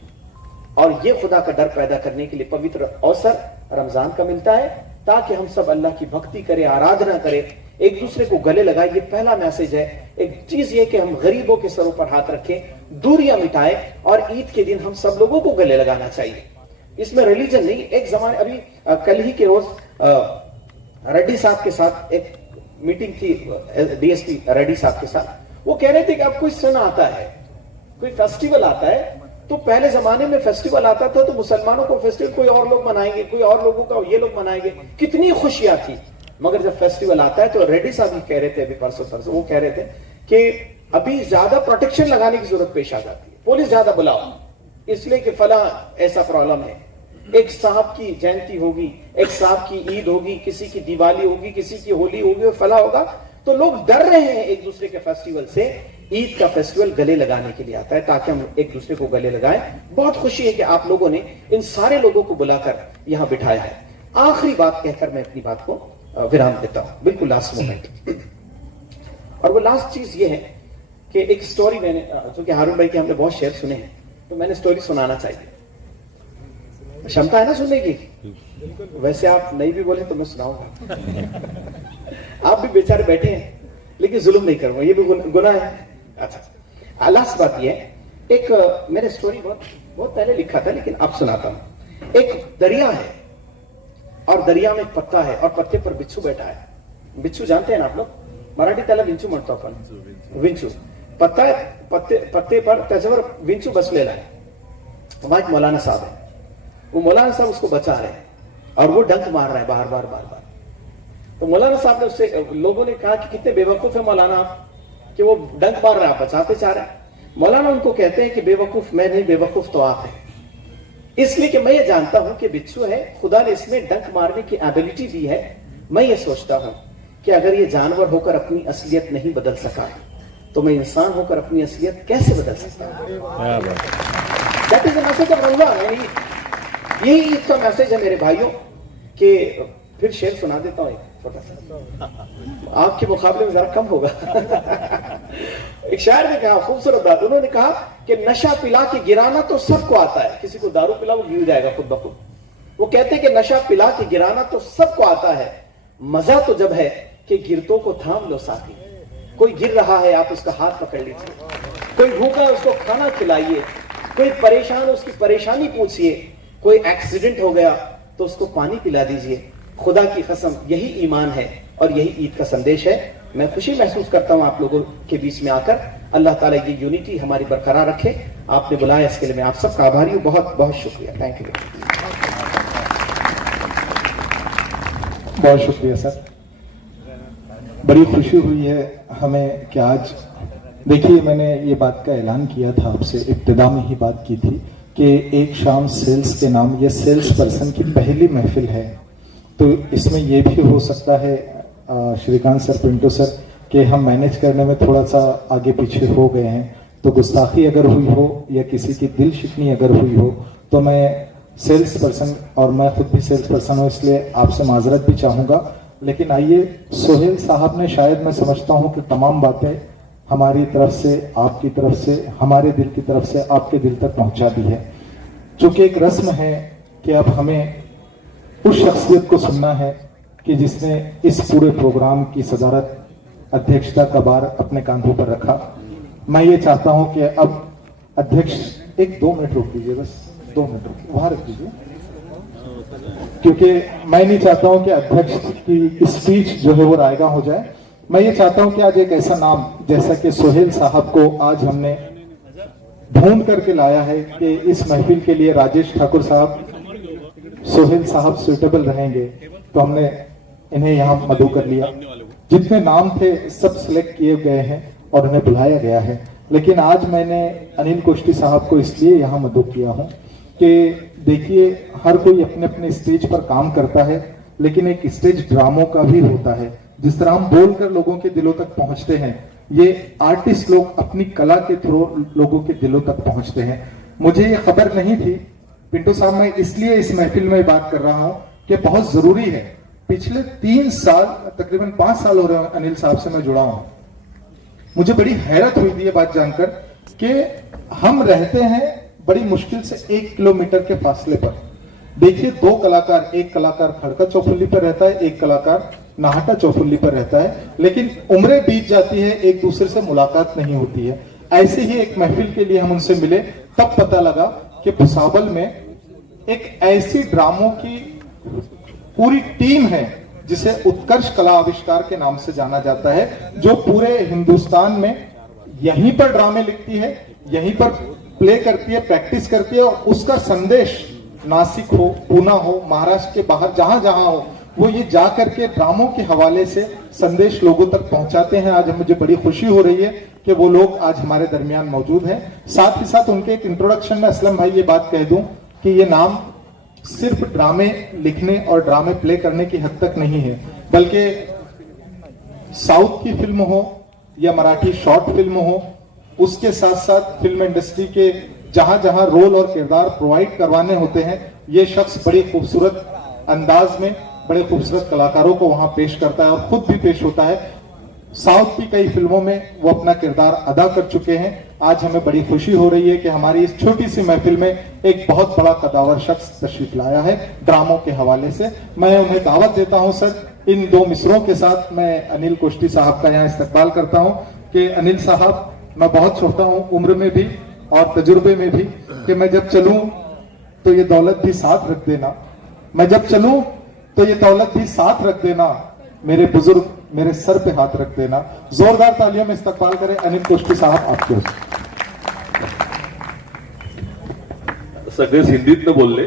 और ये खुदा का डर पैदा करने के लिए पवित्र अवसर रमजान का मिलता है, ताकि हम सब अल्लाह की भक्ति करें, आराधना करें, एक दूसरे को गले लगाए। ये पहला मैसेज है। एक चीज ये कि हम गरीबों के सरों पर हाथ रखें, दूरियां मिटाएं, और ईद के दिन हम सब लोगों को गले लगाना चाहिए। इसमें रिलीजन नहीं। एक जमाने, अभी कल ही के रोज रेड्डी साहब के साथ एक मीटिंग थी, डीएसपी रेड्डी साहब के साथ। वो कह रहे थे कि अब कोई सन आता है, कोई फेस्टिवल आता है, तो पहले जमाने में फेस्टिवल आता था तो मुसलमानों को फेस्टिवल कोई और लोग मनाएंगे, कोई और लोगों का ये लोग मनाएंगे, कितनी खुशियां थी। मगर जब फेस्टिवल आता है तो रेड्डी साहब ही कह रहे थे अभी परसों, वो कह रहे थे कि अभी ज्यादा प्रोटेक्शन लगाने की जरूरत पेश आ जाती है, पुलिस ज्यादा बुलाओ, इसलिए कि फला ऐसा प्रॉब्लम है। एक साहब की जयंती होगी, एक साहब की ईद होगी, किसी की दिवाली होगी, किसी की होली होगी और फला होगा, तो लोग डर रहे हैं एक दूसरे के फेस्टिवल से। ईद का फेस्टिवल गले लगाने के लिए आता है ताकि हम एक दूसरे को गले लगाएं। बहुत खुशी है कि आप लोगों ने इन सारे लोगों को बुलाकर यहां बिठाया है। आखिरी बात कहकर मैं अपनी बात को विराम देता हूं, बिल्कुल लास्ट मोमेंट। और वो लास्ट चीज ये है कि एक स्टोरी मैंने, जो कि हारून भाई के हमने बहुत शेयर सुने हैं, तो मैंने स्टोरी सुनाना चाहिए। क्षमता है ना सुनने की? वैसे आप नहीं भी बोले तो मैं सुनाऊंगा। आप भी बेचारे बैठे हैं, लेकिन जुल्म नहीं करूंगा, ये भी गुनाह है। अच्छा, लास्ट बात ये है, एक मैंने स्टोरी बहुत पहले लिखा था, लेकिन अब सुनाता हूं। एक दरिया है और दरिया में एक पत्ता है और पत्ते पर बिच्छू बैठा है। बिच्छू जानते हैं ना आप लोग? मराठी त्याला विंचू म्हणतो आपण, विंचू। पत्ता है, पत्ते पर त्याच्यावर विंचू बसलेला है। वहां एक मौलाना साहब है, वो मौलाना साहब उसको बचा रहे हैं और वो डंक मार रहा है बार बार। तो मौलाना साहब ने उससे, लोगों ने कहा कि कितने बेवकूफ है मौलाना आप, कि वो डंक मार रहा है, आप बचाते चाह रहे हैं। मौलाना उनको कहते हैं कि बेवकूफ मैं नहीं, बेवकूफ तो आप है, इसलिए कि मैं ये जानता हूं कि बिच्छू है, खुदा ने इसमें डंक मारने की एबिलिटी दी है। मैं ये सोचता हूं कि अगर ये जानवर होकर अपनी असलियत नहीं बदल सका, तो मैं इंसान होकर अपनी असलियत कैसे बदल सकता हूं? That is the message of Ramzan. यही ईद का मैसेज है मेरे भाइयों। कि फिर शेर सुना देता हूं एक छोटा सा, आपके मुकाबले में जरा कम होगा। एक शायर ने कहा, खूबसूरत बात, उन्होंने कहा कि नशा पिला के गिराना तो सबको आता है, किसी को दारू पिला वो गिर जाएगा खुद ब खुद। वो कहते हैं कि नशा पिला के गिराना तो सबको आता है, मजा तो जब है कि गिरतों को थाम लो साथी। कोई गिर रहा है आप उसका हाथ पकड़ लीजिए, कोई भूखा है उसको खाना खिलाइए, कोई परेशान है उसकी परेशानी पूछिए, कोई एक्सीडेंट हो गया तो उसको पानी पिला दीजिए। खुदा की कसम यही ईमान है और यही ईद का संदेश है। मैं खुशी महसूस करता हूं आप लोगों के बीच में आकर। अल्लाह ताला ये यूनिटी हमारी बरकरार रखे। आपने बुलाया, इसके लिए मैं आप सबका आभारी हूं। बहुत बहुत शुक्रिया, थैंक यू। बहुत शुक्रिया सर, बड़ी खुशी हुई है हमें कि आज, देखिए मैंने ये बात का ऐलान किया था आपसे, इब्तिदा में ही बात की थी कि एक शाम सेल्स के नाम, ये सेल्स पर्सन की पहली महफिल है, तो इसमें ये भी हो सकता है श्रीकांत सर, पिंटू सर, कि हम मैनेज करने में थोड़ा सा आगे पीछे हो गए हैं, तो गुस्ताखी अगर हुई हो या किसी की दिल शिकनी अगर हुई हो, तो मैं सेल्स पर्सन, और मैं खुद भी सेल्स पर्सन हूँ, इसलिए आपसे माजरत भी चाहूँगा। लेकिन आइए, सोहेल साहब ने शायद, मैं समझता हूँ कि तमाम बातें हमारी तरफ से, आपकी तरफ से, हमारे दिल की तरफ से आपके दिल तक पहुँचा दी है। चूँकि एक रस्म है कि अब हमें उस शख्सियत को सुनना है कि जिसने इस पूरे प्रोग्राम की सदारत, अध्यक्षता का भार अपने कांधों पर रखा। मैं ये चाहता हूं कि अब अध्यक्ष 1-2 मिनट रोक दीजिए, बस 2 मिनट रोक, वहां रख दीजिए, क्योंकि मैं नहीं चाहता हूं कि अध्यक्ष की स्पीच जो है वो रायगा हो जाए। मैं ये चाहता हूं कि आज एक ऐसा नाम, जैसा कि सोहेल साहब को आज हमने ढूंढ करके लाया है कि इस महफिल के लिए राजेश ठाकुर साहब, सोहेल साहब सुइटेबल रहेंगे, तो हमने इन्हें यहाँ मदऊ कर लिया। जितने नाम थे सब सिलेक्ट किए गए हैं और उन्हें बुलाया गया है। लेकिन आज मैंने अनिल कोष्टी साहब को इसलिए यहाँ मदऊ किया हूँ कि देखिए, हर कोई अपने अपने स्टेज पर काम करता है, लेकिन एक स्टेज ड्रामों का भी होता है। जिस तरह हम बोलकर लोगों के दिलों तक पहुंचते हैं, ये आर्टिस्ट लोग अपनी कला के थ्रू लोगों के दिलों तक पहुंचते हैं। मुझे ये खबर नहीं थी पिंटू साहब, मैं इसलिए इस महफिल में बात कर रहा हूं कि बहुत जरूरी है। पिछले 3 साल, तकरीबन 5 साल हो रहे हैं अनिल साहब से मैं जुड़ा हूं। मुझे बड़ी हैरत हुई थी ये बात जानकर कि हम रहते हैं बड़ी मुश्किल से 1 किलोमीटर के फासले पर। देखिए, 2 कलाकार, एक कलाकार खड़का चौफुल्ली पर रहता है, एक कलाकार नाहटा चौफुल्ली पर रहता है, लेकिन उम्रें बीत जाती है, एक दूसरे से मुलाकात नहीं होती है। ऐसे ही एक महफिल के लिए हम उनसे मिले, तब पता लगा कि भुसावल में एक ऐसी ड्रामों की पूरी टीम है जिसे उत्कर्ष कला आविष्कार के नाम से जाना जाता है, जो पूरे हिंदुस्तान में यहीं पर ड्रामे लिखती है, यहीं पर प्ले करती है, प्रैक्टिस करती है, और उसका संदेश नासिक हो, पूना हो, महाराष्ट्र के बाहर जहां जहां हो, वो ये जा करके ड्रामों के हवाले से संदेश लोगों तक पहुंचाते हैं। आज मुझे बड़ी खुशी हो रही है कि वो लोग आज हमारे दरमियान मौजूद हैं। साथ ही साथ उनके एक इंट्रोडक्शन में असलम भाई ये बात कह दूं कि ये नाम सिर्फ ड्रामे लिखने और ड्रामे प्ले करने की हद तक नहीं है, बल्कि साउथ की फिल्म हो या मराठी शॉर्ट फिल्म हो, उसके साथ साथ फिल्म इंडस्ट्री के जहां जहां रोल और किरदार प्रोवाइड करवाने होते हैं, ये शख्स बड़ी खूबसूरत अंदाज में बड़े खूबसूरत कलाकारों को वहां पेश करता है और खुद भी पेश होता है। साउथ की कई फिल्मों में वो अपना किरदार अदा कर चुके हैं। आज हमें बड़ी खुशी हो रही है कि हमारी इस छोटी सी महफिल में एक बहुत बड़ा कदावर शख्स तशरीफ लाया है ड्रामों के हवाले से। मैं उन्हें दावत देता हूं सर, इन दो मिसरों के साथ मैं अनिल कोष्टी साहब का यहाँ इस्तकबाल करता हूं कि अनिल साहब, मैं बहुत छोटा हूं उम्र में भी और तजुर्बे में भी, कि मैं जब चलूं तो ये दौलत भी साथ रख देना, मैं जब चलूं तो ये दौलत भी साथ रख देना, मेरे बुजुर्ग मेरे सर पे हाथ रख देना। जोरदार तालियों में इस्तकबाल करें अनिल कोष्टी साहब आपके। सगळेच हिंदीतनं बोलले,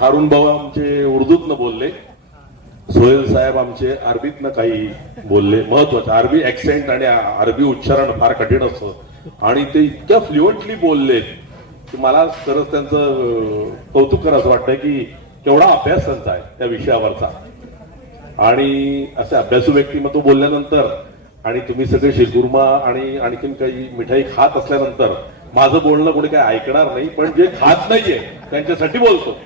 हारून भाऊ आमचे उर्दूतनं बोलले, सोहेल साहेब आमचे अरबीतनं काही बोलले. महत्वाचं अरबी ऍक्सेंट आणि अरबी उच्चारण फार कठीण असतं आणि ते इतक्या फ्लुएंटली बोलले की मला खरंच त्यांचं कौतुक करावं वाटतंय की केवढा अभ्यास त्यांचा आहे त्या विषयावरचा. आणि असे अभ्यासू व्यक्तिमत्व बोलल्यानंतर आणि तुम्ही सगळे शिरकुर्मा आणि आणखीन काही मिठाई खात असल्यानंतर माझं बोलणं कोणी काही ऐकणार नाही, पण जे खात नाहीये त्यांच्यासाठी बोलतो.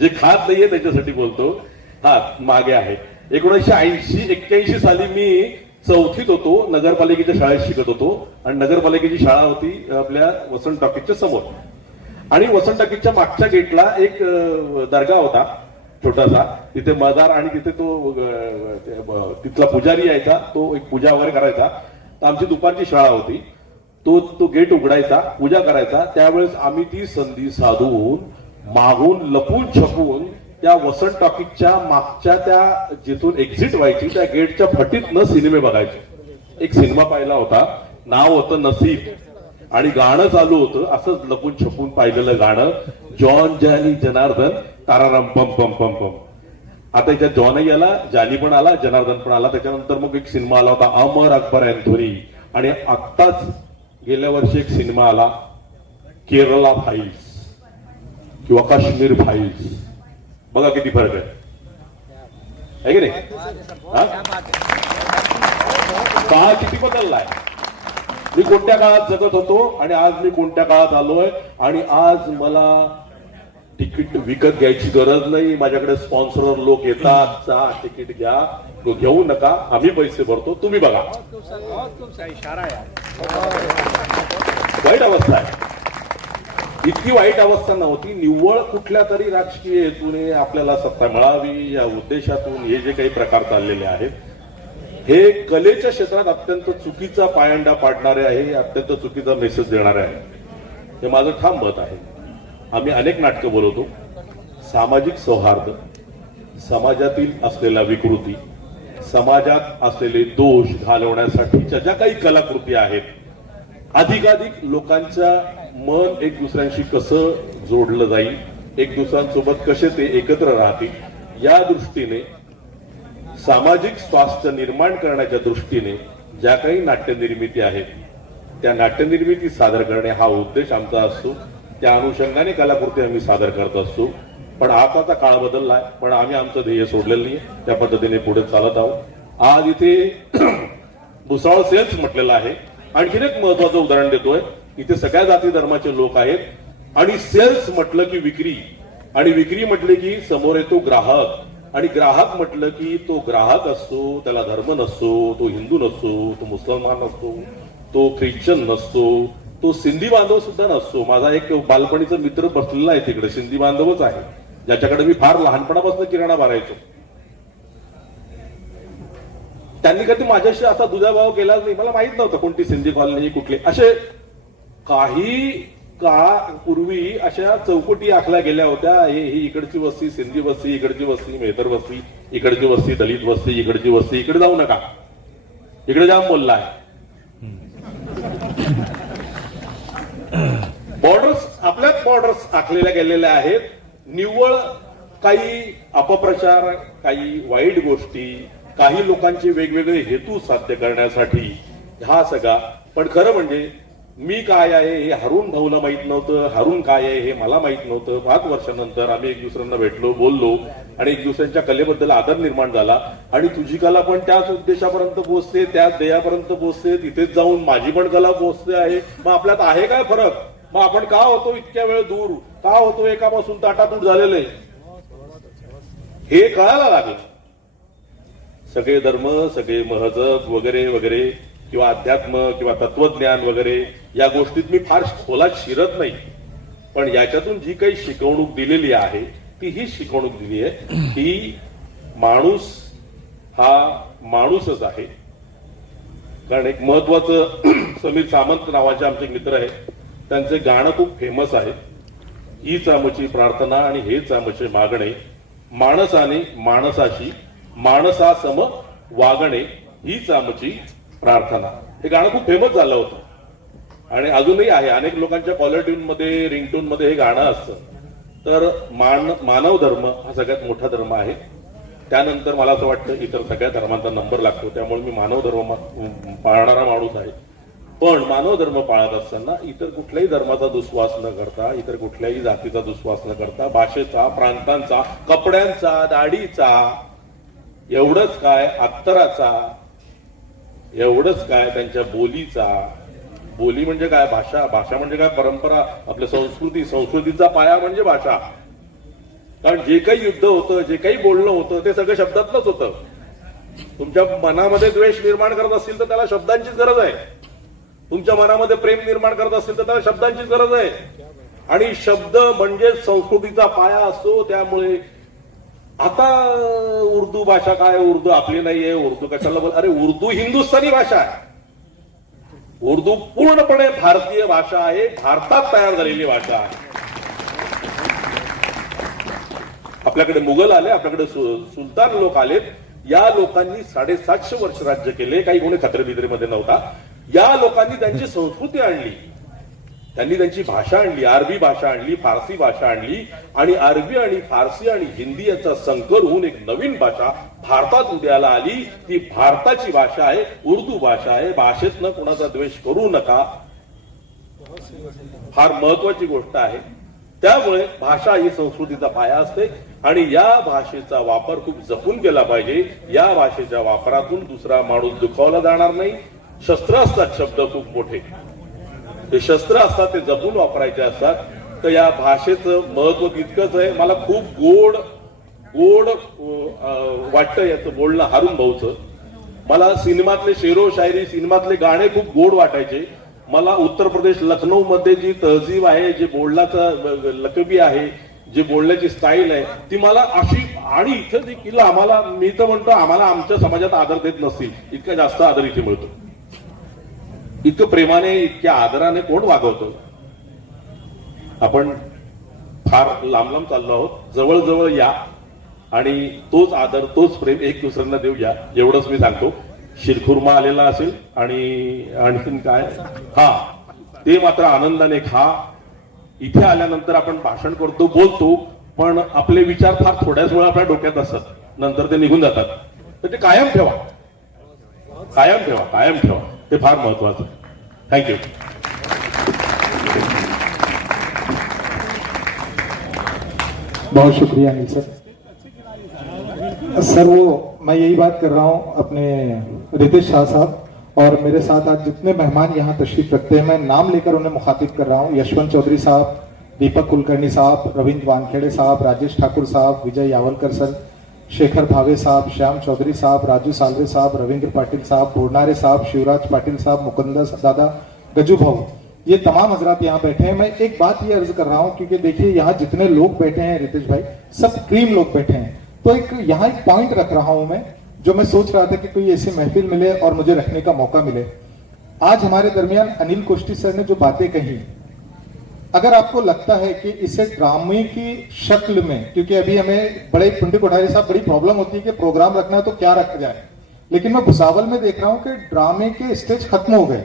जे खात नाहीये त्याच्यासाठी बोलतो. हा मागे आहे 1981 साली मी 4थीत होतो, नगरपालिकेच्या शाळेत शिकत होतो आणि नगरपालिकेची शाळा होती आपल्या वसंत टॉकीजच्या समोर आणि वसंत टॉकीजच्या मागच्या गेटला एक दर्गा होता छोटासा, तिथे मजार आणि तिथे तो तिथला पुजारी यायचा, तो एक पूजा वगैरे करायचा. तर आमची दुपारची शाळा होती, तो गेट उघडायचा, पूजा करायचा. त्यावेळेस आम्ही ती संधी साधून मागून लपून छपून त्या वसंत टॉकीजच्या मागच्या त्या जिथून एक्झिट व्हायची त्या गेटच्या फटीतनं सिनेमे बघायचे. एक सिनेमा पाहिला होता, नाव होतं नसीब आणि गाणं चालू होतं, असंच लपून छपून पाहिलेलं गाणं, जॉन जानी जनार्दन ताराराम पम पम पम पम. आता याच्यात जॉनही आला, जानी पण आला, जनार्दन पण आला. त्याच्यानंतर मग एक सिनेमा आला होता अमर अकबर अँथोनी आणि आत्ताच गेल्या वर्षी एक सिनेमा आला केरला फाईल्स किंवा काश्मीर फाईल्स. बघा किती फरक आहे की नाही? काळ किती बदललाय. मी कोणत्या काळात जगत होतो आणि आज मी कोणत्या काळात आलोय. आणि आज मला तिकीट विकत घ्यायची गरज नाही, माझ्याकडे स्पॉन्सर लोक येतात, चहा तिकीट घ्या, तो घेऊ नका, आम्ही पैसे भरतो, तुम्ही बघा. वाईट अवस्था आहे. इतकी वाईट अवस्था नव्हती. निव्वळ कुठल्या तरी राजकीय हेतूने आपल्याला सत्ता मिळावी या उद्देशातून हे जे काही प्रकार चाललेले आहेत हे कलेच्या क्षेत्रात अत्यंत चुकीचा पायंडा पाडणारे आहे, अत्यंत चुकीचा मेसेज देणारे आहे. हे माझं ठाम मत आहे. आम्ही अनेक नाटकं बोलवतो. सामाजिक सौहार्द, समाजातील असलेल्या विकृती, समाजात असलेले दोष घालवण्यासाठीच्या ज्या काही कलाकृती आहेत, अधिकाधिक लोकांच्या मन एक दुसऱ्यांशी कसं जोडलं जाईल, एक दुसऱ्यांसोबत कसे ते एकत्र राहतील या दृष्टीने, सामाजिक स्वास्थ्य निर्माण करण्याच्या दृष्टीने ज्या काही नाट्यनिर्मिती आहेत त्या नाट्यनिर्मिती सादर करणे हा उद्देश आमचा असतो. त्या अनुषंगाने कलाकृती आम्ही सादर करत असतो. पण आताचा काळ बदललाय, पण आम्ही आमचं ध्येय सोडलेलं नाही, त्या पद्धतीने पुढे चालत आहोत. आज इथे भुसावळ सेल्स म्हटलेलं आहे. आणखीन एक महत्वाचं उदाहरण देतोय. इथे सगळ्या जाती धर्माचे लोक आहेत आणि सेल्स म्हटलं की विक्री, आणि विक्री म्हटले की समोर येतो ग्राहक, आणि ग्राहक म्हटलं की तो ग्राहक असतो, त्याला धर्म नसतो, तो हिंदू नसतो, तो मुसलमान नसतो, तो ख्रिश्चन नसतो, तो सिंधी बांधव सुद्धा नसतो. माझा एक बालपणीचा मित्र बसलेला आहे तिकडे, सिंधी बांधवच आहे, ज्याच्याकडे मी फार लहानपणापासून किराणा भरायचो. त्यांनी कधी माझ्याशी असा दुजाभाव केलाच नाही. मला माहित नव्हतं कोणती सिंधी कॉलनी कुठली. असे काही काळापूर्वी अशा चौकटी आखल्या गेल्या होत्या. ही इकडची वस्ती सिंधी वस्ती, इकडची वस्ती मेहतर वस्ती, इकडची वस्ती दलित वस्ती, इकडची वस्ती इकडे जाऊ नका, इकडे जाम बोलला आहे. बॉर्डर्स, आपल्याच बॉर्डर्स आखलेल्या गेलेल्या आहेत. निव्वळ काही अपप्रचार, काही वाईट गोष्टी, काही लोकांचे वेगवेगळे हेतू साध्य करण्यासाठी हा सगळा. पण खरं म्हणजे मी काय आहे हे हरून भाऊला माहित नव्हतं, हरून काय आहे हे मला माहित नव्हतं. 5 वर्षानंतर आम्ही एक दुसऱ्यांना भेटलो, बोललो आणि एक दुसऱ्यांच्या कलेबद्दल आदर निर्माण झाला. आणि तुझी कला पण त्याच उद्देशापर्यंत पोहोचते, त्याच ध्येयापर्यंत पोहोचते, तिथेच जाऊन माझी पण कला पोहोचते आहे. मग आपल्यात आहे काय फरक? मग आपण का होतो इतक्या वेळ दूर, का होतो एकापासून ताटातूट झालेले, हे कळायला लागलं. सगळे धर्म, सगळे महजब वगैरे वगैरे किंवा अध्यात्म किंवा तत्वज्ञान वगैरे या गोष्टीत मी फार खोलात शिरत नाही. पण याच्यातून जी काही शिकवणूक दिलेली आहे ती ही शिकवणूक दिली आहे की माणूस हा माणूसच आहे. कारण एक महत्वाचं समीर सामंत नावाचे आमचे मित्र आहेत, त्यांचे गाणं खूप फेमस आहे. हीच आमची प्रार्थना आणि हेच आमचे मागणे, माणसाने माणसाशी माणसासम वागणे हीच आमची प्रार्थना. हे गाणं खूप फेमस झालं होतं आणि अजूनही आहे. अनेक लोकांच्या कॉलर ट्यून मध्ये, रिंगटोन मध्ये हे गाणं असतं. तर मानव धर्म हा सगळ्यात मोठा धर्म आहे. त्यानंतर मला असं वाटतं इतर सगळ्या धर्मांचा नंबर लागतो. त्यामुळे मी मानव धर्म पाळणारा माणूस आहे. पण मानव धर्म पाळत असताना इतर कुठल्याही धर्माचा दुस्वास न करता, इतर कुठल्याही जातीचा दुस्वास न करता, भाषेचा, प्रांतांचा, कपड्यांचा, दाढीचा, एवढंच काय अत्तराचा, एवढंच काय त्यांच्या बोलीचा, बोली म्हणजे काय भाषा, भाषा म्हणजे काय परंपरा, आपल्या संस्कृती, संस्कृतीचा पाया म्हणजे भाषा. कारण जे काही युद्ध होतं, जे काही बोलणं होतं ते सगळं शब्दातलंच होतं. तुमच्या मनामध्ये द्वेष निर्माण करत असतील तर त्याला शब्दांचीच गरज आहे. तुमच्या मनामध्ये प्रेम निर्माण करत असतील तर त्याला शब्दांचीच गरज आहे. आणि शब्द म्हणजे संस्कृतीचा पाया असतो. त्यामुळे आता उर्दू भाषा काय, उर्दू आपली नाहीये, उर्दू कशाला बोल, अरे उर्दू हिंदुस्थानी भाषा आहे. उर्दू पूर्णपणे भारतीय भाषा आहे, भारतात तयार झालेली भाषा आहे. आपल्याकडे मुघल आले, आपल्याकडे सुलतान लोक आलेत. या लोकांनी 750 वर्ष राज्य केले. काही कोणी खत्रे-बित्रेमध्ये नव्हता. या लोकांनी त्यांची संस्कृती आणली, त्यांनी त्यांची भाषा आणली, अरबी भाषा आणली, फारसी भाषा आणली आणि अरबी आणि फारसी आणि हिंदी याचा संकर होऊन एक नवीन भाषा भारतात उदयाला आली. ती भारताची भाषा आहे, उर्दू भाषा आहे. भाषेतनं कोणाचा द्वेष करू नका, फार महत्वाची गोष्ट आहे. त्यामुळे भाषा ही संस्कृतीचा पाया असते आणि या भाषेचा वापर खूप जपून केला पाहिजे. या भाषेच्या वापरातून दुसरा माणूस दुखावला जाणार नाही. शस्त्र असतात शब्द खूप मोठे, ते शस्त्र असतात, ते जपून वापरायचे असतात. तर या भाषेचं महत्व तितकंच आहे. मला खूप गोड गोड वाटतं याचं बोलणं हारून भाऊचं. मला सिनेमातले शेरो शायरी, सिनेमातले गाणे खूप गोड वाटायचे. मला उत्तर प्रदेश लखनौ मध्ये जी तहजीब आहे, जे बोलण्याचं लकबी आहे, जे बोलण्याची स्टाईल आहे, ती मला अशी. आणि इथे देखील आम्हाला, मी तर म्हणतो आम्हाला आमच्या समाजात आदर देत नसतील इतका जास्त आदर इथे मिळतो. इतकं प्रेमाने, इतक्या आदराने कोण वागवतो? आपण फार लांब लांब चाललो आहोत. जवळ या आणि तोच आदर, तोच प्रेम एक दुसऱ्यांना देऊया, एवढंच मी सांगतो. शिरखुर्मा आलेला असेल आणि आणखीन काय, हा ते मात्र आनंदाने खा. इथे आल्यानंतर आपण भाषण करतो, बोलतो, पण आपले विचार फार थोड्याच वेळा आपल्या डोक्यात असतात, नंतर ते निघून जातात. तर ते कायम ठेवा, कायम ठेवा, कायम ठेवा. ते फार महत्वाचं आहे. थँक्यू. बहुत शुक्रिया अनिल सर. सर वो मैं यही बात कर रहा हूँ अपने रितेश शाह साहब और मेरे साथ आज जितने मेहमान यहाँ तशरीफ रखते हैं, मैं नाम लेकर उन्हें मुखातिब कर रहा हूँ. यशवंत चौधरी साहब, दीपक कुलकर्णी साहब, रविंद्र वानखेड़े साहब, राजेश ठाकुर साहब, विजय यावलकर सर, शेखर भावे साहब, श्याम चौधरी साहब, राजू सालवे साहब, रविंद्र पाटिल साहब, बोरनारे साहब, शिवराज पाटिल साहब, मुकुंदा दादा, गजू भाऊ, ये तमाम हजरात यहाँ बैठे हैं. मैं एक बात ये अर्ज कर रहा हूँ क्योंकि देखिए यहाँ जितने लोग बैठे हैं रितेश भाई, सब क्रीम लोग बैठे हैं. तो यहाँ एक पॉइंट रख रहा हूं मैं, जो मैं सोच रहा था कि कोई ऐसी महफिल मिले और मुझे रखने का मौका मिले. आज हमारे दरमियान अनिल कोष्टी सर ने जो बातें कही, अगर आपको लगता है कि इसे ड्रामे की शक्ल में, क्योंकि अभी हमें बड़े पंडित कोठारी साहब बड़ी प्रॉब्लम होती है कि प्रोग्राम रखना है तो क्या रखा जाए, लेकिन मैं भुसावल में देख रहा हूं कि ड्रामे के स्टेज खत्म हो गए.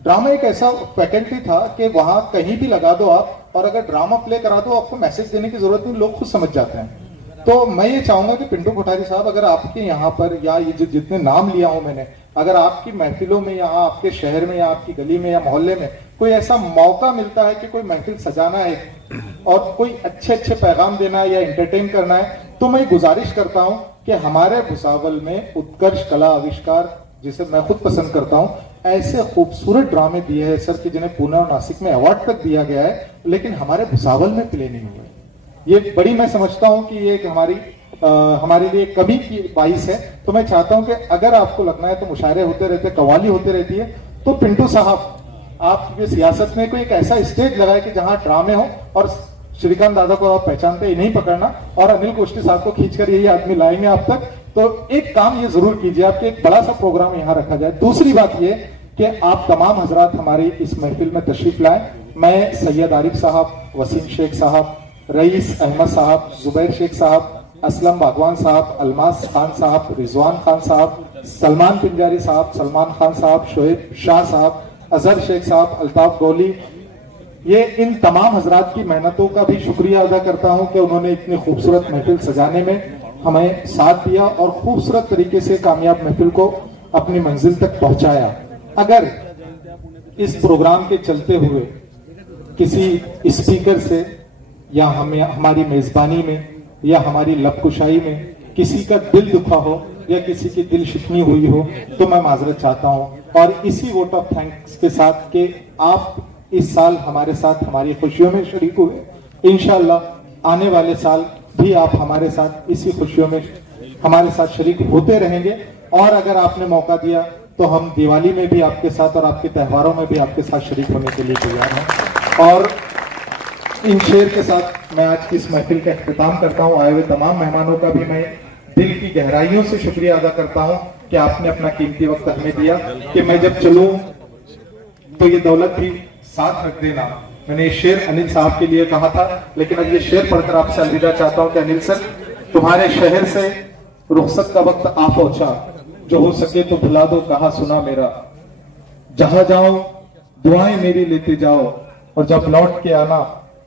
ड्रामा एक ऐसा फैकल्टी था कि वहां कहीं भी लगा दो आप, और अगर ड्रामा प्ले करा दो आपको मैसेज देने की जरूरत नहीं, लोग खुद समझ जाते हैं. तो मैं ये चाहूंगा कि पिंटू कोठारी साहब, अगर आपके यहाँ पर या ये जो जितने नाम लिया हूं मैंने, अगर आपकी महफिलों में, यहाँ आपके शहर में या आपकी गली में या मोहल्ले में कोई ऐसा मौका मिलता है कि कोई महफिल सजाना है और कोई अच्छे अच्छे पैगाम देना है या एंटरटेन करना है, तो मैं गुजारिश करता हूं कि हमारे भुसावल में उत्कर्ष कला आविष्कार, जिसे मैं खुद पसंद करता हूं, ऐसे खूबसूरत ड्रामे दिए हैं सर कि जिन्हें पुणे और नासिक में अवार्ड तक दिया गया है, लेकिन हमारे भुसावल में प्ले नहीं हुए। ये बड़ी, मैं समझता हूं कि ये एक हमारे लिए कभी की बाइस है। तो मैं चाहता हूं कि अगर आपको लगना है तो मुशायरे होते रहते, कवाली होती रहती है, तो पिंटू साहब आप ये सियासत में कोई एक ऐसा स्टेज लगाए कि जहां ड्रामे हो, और श्रीकांत दादा को आप पहचानते ही नहीं पकड़ना, और अनिल कोष्टी साहब को खींचकर यही आदमी लाएंगे आप तक। तो एक काम ये जरूर कीजिए, आपके एक बड़ा सा प्रोग्राम यहाँ रखा जाए। दूसरी बात ये कि आप तमाम हजरात हमारी इस महफिल में तशरीफ लाएं। मैं सैयद आरिफ साहब, वसीम शेख साहब, रईस अहमद साहब, जुबैर शेख साहब, असलम बागवान साहब, अलमास खान साहब, रिजवान खान साहब, सलमान पिंजारी साहब, सलमान खान साहब, शोएब शाह साहब, अजहर शेख साहब, अल्ताफ गोली, ये इन तमाम हजरात की मेहनतों का भी शुक्रिया अदा करता हूं कि उन्होंने इतनी खूबसूरत महफिल सजाने में हमें साथ दिया और खूबसूरत तरीके से कामयाब महफिल को अपनी मंजिल तक पहुंचाया। अगर इस प्रोग्राम के चलते हुए किसी स्पीकर से या हमारी मेजबानी में या हमारी लबकुशाई में किसी का दिल दुखा हो या किसी की दिल शिकनी हुई हो, तो मैं माजरत चाहता हूं। और इसी वोट ऑफ थैंक्स के साथ कि आप इस साल हमारे साथ हमारी खुशियों में शरीक हुए, इंशाअल्लाह आने वाले साल भी आप हमारे साथ इसी खुशियों में हमारे साथ शरीक होते रहेंगे। और अगर आपने मौका दिया तो हम दिवाली में भी आपके साथ और आपके त्योहारों में भी आपके साथ शरीक होने के लिए तैयार हैं। और इन शेर के साथ मैं आज की इस महफिल का इख्तिताम करता हूं। आए हुए तमाम मेहमानों का भी मैं दिल की गहराइयों से शुक्रिया अदा करता हूं कि आपने अपना कीमती वक्त हमें दिया कि मैं जब चलूं तो ये दौलत भी साथ रख देना। मैंने ये शेर अनिल साहब के लिए कहा था, लेकिन अब ये शेर पढ़कर आपसे अलविदा चाहता हूं कि अनिल सर, तुम्हारे शहर से रुखसत का वक्त आ पहुंचा, जो हो सके तो भुला दो कहा सुना मेरा, जहां जाओ दुआएं मेरी लेते जाओ, और जब लौट के आना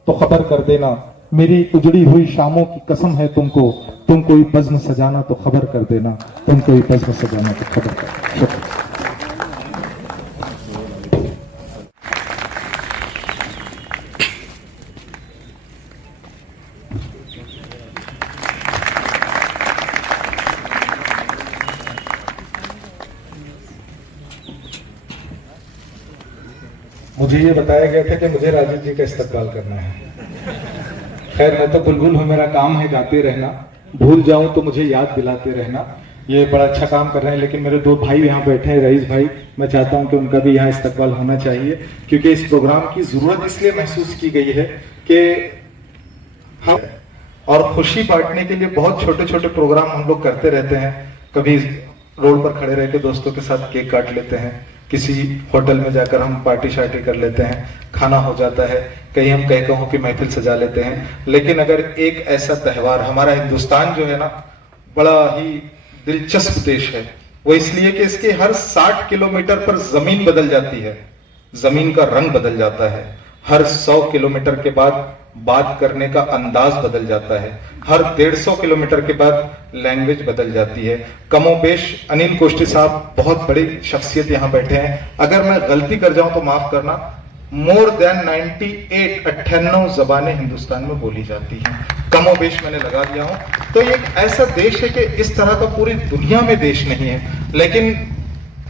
तो खबर कर देना, मेरी उजड़ी हुई शामों की कसम है तुमको, तुम कोई बज़्म सजाना तो खबर कर देना, तुम कोई बज़्म सजाना तो खबर कर देना। शुक्रिया। मुझे ये बताया गया था कि मुझे राजीव जी का इस्तकबाल करना है। खैर, मैं तो बुलबुल हूँ, मेरा काम है गाते रहना, भूल जाऊं तो मुझे याद दिलाते रहना। ये बड़ा अच्छा काम कर रहे हैं, लेकिन मेरे दो भाई यहाँ बैठे हैं, रईस भाई, मैं चाहता हूं कि उनका भी यहाँ इस्तकबाल होना चाहिए, क्योंकि इस प्रोग्राम की जरूरत इसलिए महसूस की गई है कि हम और खुशी बांटने के लिए बहुत छोटे छोटे प्रोग्राम हम लोग करते रहते हैं। कभी रोड पर खड़े रह के दोस्तों के साथ केक काट लेते हैं, किसी होटल में जाकर हम पार्टी शार्टी कर लेते हैं, खाना हो जाता है, कहीं हम कह कहूं कि महफिल सजा लेते हैं। लेकिन अगर एक ऐसा त्यौहार, हमारा हिंदुस्तान जो है ना, बड़ा ही दिलचस्प देश है, वो इसलिए कि इसके हर 60 किलोमीटर पर जमीन बदल जाती है, जमीन का रंग बदल जाता है, हर 100 किलोमीटर के बाद बात करने का अंदाज बदल जाता है, हर 150 किलोमीटर के बाद लैंग्वेज बदल जाती है। कमोबेश अनिल कोष्टी साहब बहुत बड़ी शख्सियत यहाँ बैठे हैं, अगर मैं गलती कर जाऊं तो माफ करना, मोर देन 98 जबानें हिंदुस्तान में बोली जाती हैं, कमोबेश मैंने लगा दिया हूं। तो ये एक ऐसा देश है कि इस तरह का पूरी दुनिया में देश नहीं है, लेकिन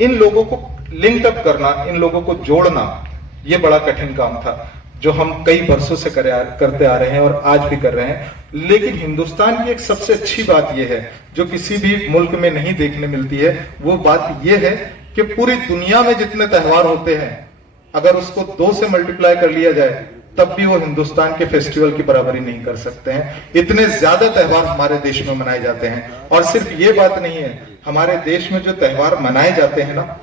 इन लोगों को लिंक अप करना, इन लोगों को जोड़ना, ये बड़ा कठिन काम था, जो हम कई बरसों से करते आ रहे हैं और आज भी कर रहे हैं। लेकिन हिंदुस्तान की एक सबसे अच्छी बात यह है, जो किसी भी मुल्क में नहीं देखने मिलती है, वो बात यह है कि पूरी दुनिया में जितने त्यौहार होते हैं, अगर उसको 2 से मल्टीप्लाई कर लिया जाए तब भी वो हिंदुस्तान के फेस्टिवल की बराबरी नहीं कर सकते हैं। इतने ज्यादा त्यौहार हमारे देश में मनाए जाते हैं। और सिर्फ ये बात नहीं है, हमारे देश में जो त्यौहार मनाए जाते हैं ना,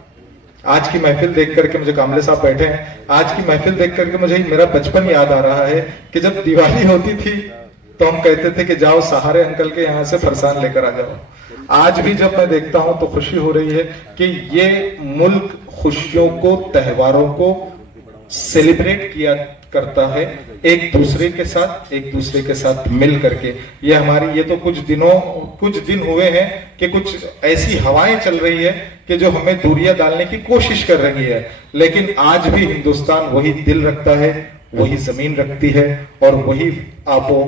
आज की महफिल देख करके, मुझे कामले साहब बैठे हैं, आज की महफिल देख करके मुझे मेरा बचपन याद आ रहा है कि जब दिवाली होती थी तो हम कहते थे कि जाओ सहारे अंकल के यहाँ से फरसान लेकर आ जाओ। आज भी जब मैं देखता हूं तो खुशी हो रही है कि ये मुल्क खुशियों को, त्योहारों को सेलिब्रेट किया करता है एक दूसरे के साथ मिल करके। ये तो कुछ दिन हुए हैं कि कुछ ऐसी हवाएं चल रही है कि जो हमें दूरियां डालने की कोशिश कर रही है, लेकिन आज भी हिंदुस्तान वही दिल रखता है, वही जमीन रखती है और वही आपो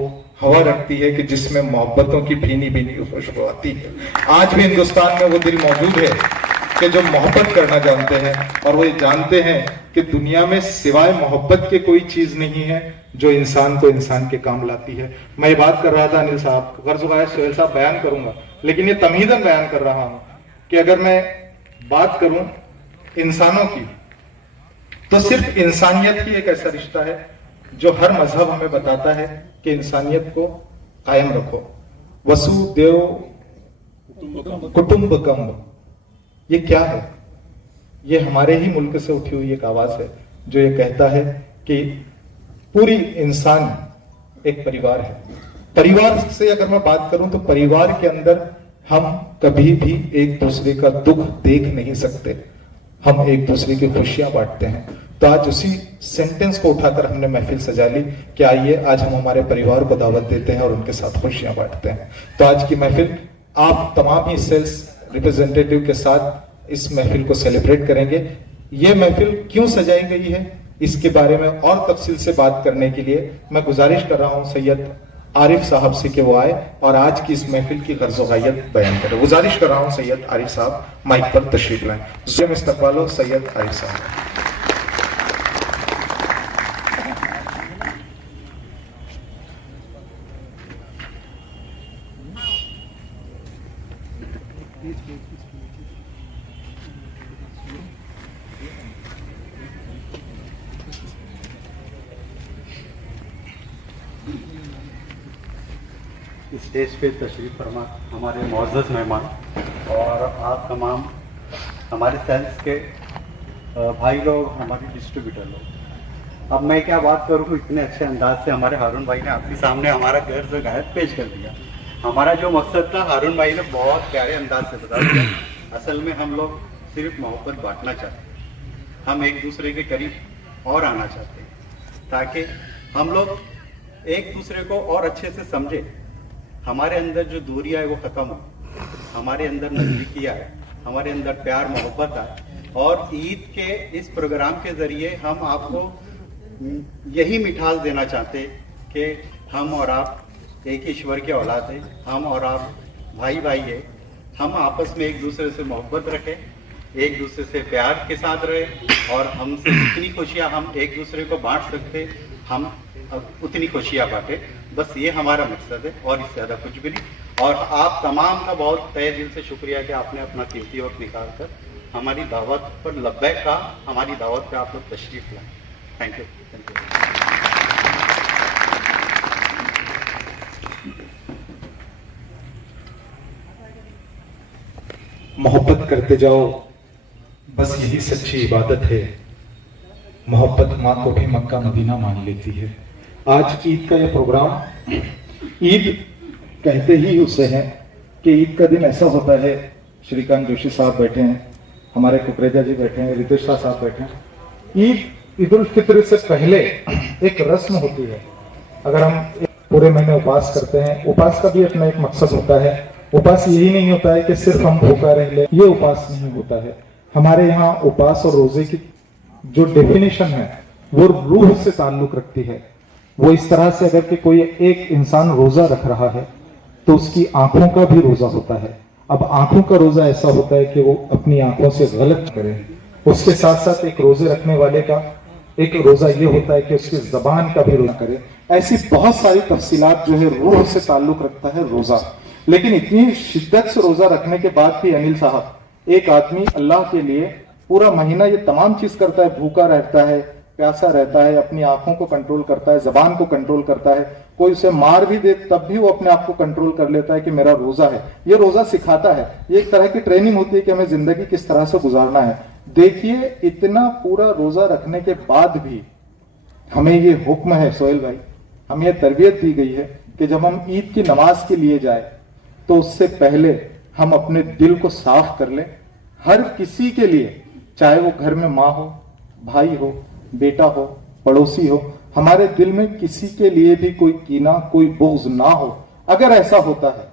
हवा रखती है कि जिसमें मोहब्बतों की भीनी भीनी खुशबू आती है। आज भी हिंदुस्तान में वो दिल मौजूद है कि जो मोहब्बत करना जानते हैं और वो जानते हैं कि दुनिया में सिवाय मोहब्बत के कोई चीज नहीं है जो इंसान को इंसान के काम लाती है। मैं ये बात कर रहा था अनिल साहब, गर्जुगाय सोहेल साहब बयान करूंगा, लेकिन ये तमीदन बयान कर रहा हूं कि अगर मैं बात करूं इंसानों की, तो सिर्फ इंसानियत ही एक ऐसा रिश्ता है जो हर मजहब हमें बताता है कि इंसानियत को कायम रखो। वसुदेव कुटुंबकम, ये क्या है? ये हमारे ही मुल्क से उठी हुई एक आवाज है जो ये कहता है कि पूरी इंसान एक परिवार है। परिवार से अगर मैं बात करूं तो परिवार के अंदर हम कभी भी एक दूसरे का दुख देख नहीं सकते, हम एक दूसरे की खुशियां बांटते हैं। तो आज उसी सेंटेंस को उठाकर हमने महफिल सजा ली कि आइए आज हम हमारे परिवार को दावत देते हैं और उनके साथ खुशियां बांटते हैं। तो आज की महफिल आप तमाम ही सेल्स रिप्रेजेंटेटिव के साथ इस महफिल को सेलिब्रेट करेंगे। ये महफिल क्यों सजाई गई है इसके बारे में और तफसील से बात करने के लिए मैं गुजारिश कर रहा हूं सैयद आरिफ साहब से कि वो आए और आज की इस महफिल की गर्ज़-ओ-गायत बयान करें। गुजारिश कर रहा हूं सैयद आरिफ साहब माइक पर तशरीफ लाएं। स्वयं इस्तकबालो सैयद आरिफ साहब। स्टेज पे तशरीफ फरमा हमारे मुअज़्ज़ज़ मेहमान और आप तमाम हमारे सेल्स के भाई लोग, हमारे डिस्ट्रीब्यूटर लोग। अब मैं क्या बात करूँ, इतने अच्छे अंदाज से हमारे हारून भाई ने आपके सामने हमारा गर्ज़-ओ-गायत पेश कर दिया। हमारा जो मकसद था हारून भाई ने बहुत प्यारे अंदाज से बता दिया। असल में हम लोग सिर्फ मोहब्बत बांटना चाहते हैं, हम एक दूसरे के करीब और आना चाहते हैं ताकि हम लोग एक दूसरे को और अच्छे से समझे, हमारे अंदर जो दूरियां है वो खत्म हो, हमारे अंदर नजदीकियां है, हमारे अंदर प्यार मोहब्बत है। और ईद के इस प्रोग्राम के जरिए हम आपको यही मिठास देना चाहते कि हम और आप एक ईश्वर के औलाद है, हम और आप भाई भाई है, हम आपस में एक दूसरे से मोहब्बत रखें, एक दूसरे से प्यार के साथ रहे और हमसे जितनी खुशियां हम एक दूसरे को बांट सकते हम उतनी खुशियां बांटे। बस ये हमारा मकसद है और इससे ज़्यादा कुछ भी नहीं। और आप तमाम का बहुत तहे दिल से शुक्रिया कि आपने अपना कीमती वक्त निकाल कर हमारी दावत पर लब्बैक कहा, हमारी दावत पे आप लोग तशरीफ लाए। Thank you. मोहब्बत करते जाओ, बस यही सच्ची इबादत है। मोहब्बत माँ को भी मक्का मदीना मान लेती है। आज ईद का यह प्रोग्राम, ईद कहते ही उसे है कि ईद का दिन ऐसा होता है। श्रीकांत जोशी साहब बैठे हैं, हमारे कुकरेजा जी बैठे हैं, रितेश शाह साहब बैठे हैं। ईद उल फित्र से पहले एक रस्म होती है। अगर हम पूरे महीने उपास करते हैं, उपास का भी अपना एक मकसद होता है। उपास यही नहीं होता है कि सिर्फ हम भूखा रह ले, ये उपास नहीं होता है। हमारे यहाँ उपास और रोजे की जो डेफिनेशन है वो रूह से ताल्लुक रखती है। वो इस तरह से अगर कि कोई एक इंसान रोजा रख रहा है तो उसकी आंखों का भी रोजा होता है। अब आंखों का रोजा ऐसा होता है कि वो अपनी आंखों से गलत करे। उसके साथ साथ एक रोजे रखने वाले का एक रोजा ये होता है कि उसकी जबान का भी रोजा करे। ऐसी बहुत सारी तफसीलात जो है रूह से ताल्लुक रखता है रोजा। लेकिन इतनी शिद्दत से रोजा रखने के बाद भी अनिल साहब, एक आदमी अल्लाह के लिए पूरा महीना ये तमाम चीज करता है, भूखा रहता है, प्यासा रहता है, अपनी आंखों को कंट्रोल करता है, जबान को कंट्रोल करता है, कोई उसे मार भी दे तब भी वो अपने आप को कंट्रोल कर लेता है कि मेरा रोजा है। ये रोजा सिखाता है, ये एक तरह की ट्रेनिंग होती है कि हमें जिंदगी किस तरह से गुजारना है। देखिए, इतना पूरा रोजा रखने के बाद भी हमें ये हुक्म है सोहेल भाई, हमें ये तरबियत दी गई है कि जब हम ईद की नमाज के लिए जाए तो उससे पहले हम अपने दिल को साफ कर लें। हर किसी के लिए, चाहे वो घर में माँ हो, भाई हो, बेटा हो, पड़ोसी हो, हमारे दिल में किसी के लिए भी कोई कीना, कोई बुग़्ज़ ना हो, अगर ऐसा होता है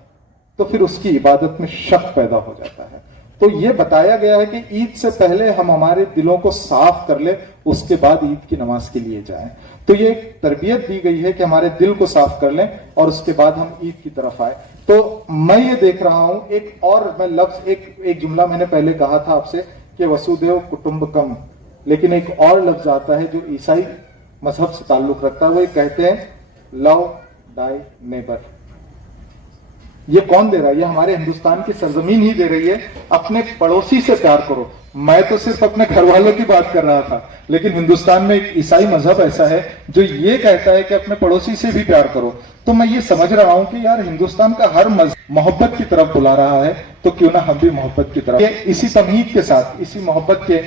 तो फिर उसकी इबादत में शक पैदा हो जाता है। तो ये बताया गया है कि ईद से पहले हम हमारे दिलों को साफ कर ले, उसके बाद ईद की नमाज के लिए जाएं। तो ये एक तरबियत दी गई है कि हमारे दिल को साफ कर लें और उसके बाद हम ईद की तरफ आए। तो मैं ये देख रहा हूं, एक और मैं लफ्ज, एक जुमला मैंने पहले कहा था आपसे कि वसुदेव कुटुंबकम, लेकिन एक और लफ्ज आता है जो ईसाई मजहब से ताल्लुक रखता है। वो कहते हैं लव दाई नेबर। ये कौन दे रहा है? ये हमारे हिंदुस्तान की सरजमीन ही दे रही है, अपने पड़ोसी से प्यार करो। मैं तो सिर्फ अपने घर वालों की बात कर रहा था, लेकिन हिंदुस्तान में एक ईसाई मजहब ऐसा है जो ये कहता है कि अपने पड़ोसी से भी प्यार करो। तो मैं ये समझ रहा हूं कि यार हिंदुस्तान का हर मजहब मोहब्बत की तरफ बुला रहा है, तो क्यों ना हम भी मोहब्बत की तरफ। इसी तमहीद के साथ, इसी मोहब्बत के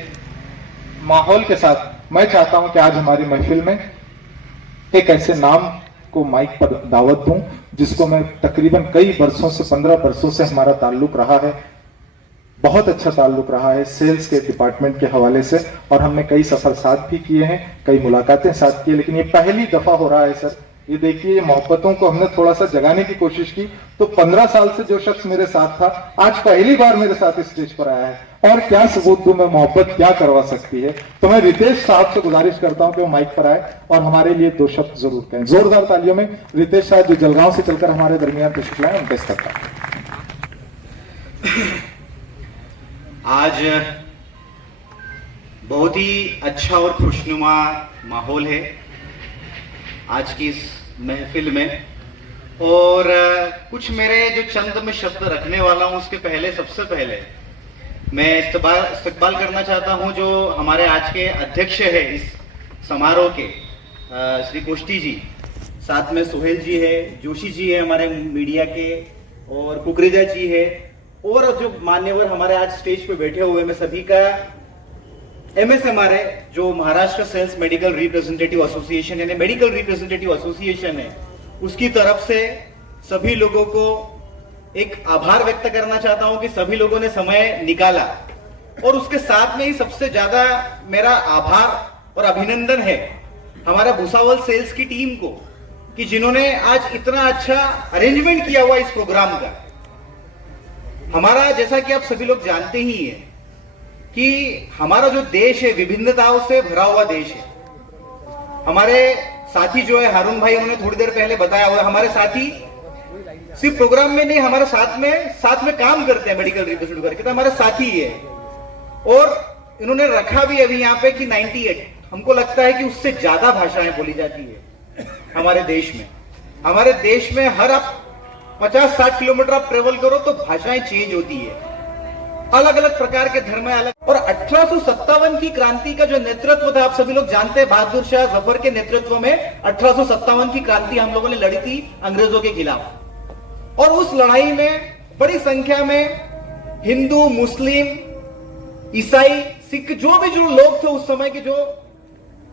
माहौल के साथ मैं चाहता हूं कि आज हमारी महफिल में एक ऐसे नाम को माइक पर दावत दूं जिसको मैं तकरीबन कई वर्षों से, 15 वर्षों से हमारा ताल्लुक रहा है, बहुत अच्छा ताल्लुक रहा है सेल्स के डिपार्टमेंट के हवाले से, और हमने कई सफर साथ भी किए हैं, कई मुलाकातें साथ की, लेकिन ये पहली दफा हो रहा है सर। ये देखिए, ये मोहब्बतों को हमने थोड़ा सा जगाने की कोशिश की। तो 15 साल से जो शख्स मेरे साथ था, आज पहली बार मेरे साथ स्टेज पर आया है, और क्या सबूत दूं मैं, मोहब्बत क्या करवा सकती है। तो मैं रितेश साहब से गुजारिश करता हूं कि वो माइक पर आए और हमारे लिए 2 शब्द जरूर कहें। जोरदार तालियों में रितेश साहब जो जलगांव से चलकर हमारे दरमियान तशरीफ लाए, उनका इस्तेमाल। आज बहुत ही अच्छा और खुशनुमा माहौल है आज की इस महफिल में, और कुछ मेरे जो चंद में शब्द रखने वाला हूं उसके पहले, सबसे पहले मैं इस्तकबाल करना चाहता हूं जो हमारे आज के अध्यक्ष है इस समारोह के, श्री कोष्टी जी, साथ में सुहेल जी है, जोशी जी है हमारे मीडिया के, और कुकरेजा जी है, और जो मान्यवर हमारे आज स्टेज पे बैठे हुए, मैं सभी का एमएस हमारे जो Maharashtra sales medical representative association यानी मेडिकल रिप्रेजेंटेटिव एसोसिएशन है, उसकी तरफ से सभी लोगों को एक आभार व्यक्त करना चाहता हूं कि सभी लोगों ने समय निकाला, और उसके साथ में ही सबसे ज्यादा मेरा आभार और अभिनंदन है हमारा भूसावल सेल्स की टीम को कि जिन्होंने आज इतना अच्छा अरेंजमेंट किया हुआ इस प्रोग्राम का। हमारा, जैसा कि आप सभी लोग जानते ही हैं कि हमारा जो देश है विभिन्नताओं से भरा हुआ देश है। हमारे साथी जो है हारून भाई, उन्होंने थोड़ी देर पहले बताया हुआ, हमारे साथी सिर्फ प्रोग्राम में नहीं, हमारे साथ में काम करते हैं मेडिकल रिप्रेजेंटेटिव करके, तो हमारे साथी ही है। और इन्होंने रखा भी अभी यहाँ पे कि 98, हमको लगता है कि उससे ज्यादा भाषाएं बोली जाती है हमारे देश में। हमारे देश में हर आप 50-60 किलोमीटर आप ट्रेवल करो तो भाषाएं चेंज होती है, अलग अलग प्रकार के धर्म है अलग। और 1857 की क्रांति का जो नेतृत्व था, आप सभी लोग जानते हैं, बहादुर शाह जफर के नेतृत्व में 1857 की क्रांति हम लोगों ने लड़ी थी अंग्रेजों के खिलाफ। और उस लड़ाई में बड़ी संख्या में हिंदू, मुस्लिम, ईसाई, सिख, जो भी जो लोग थे उस समय के, जो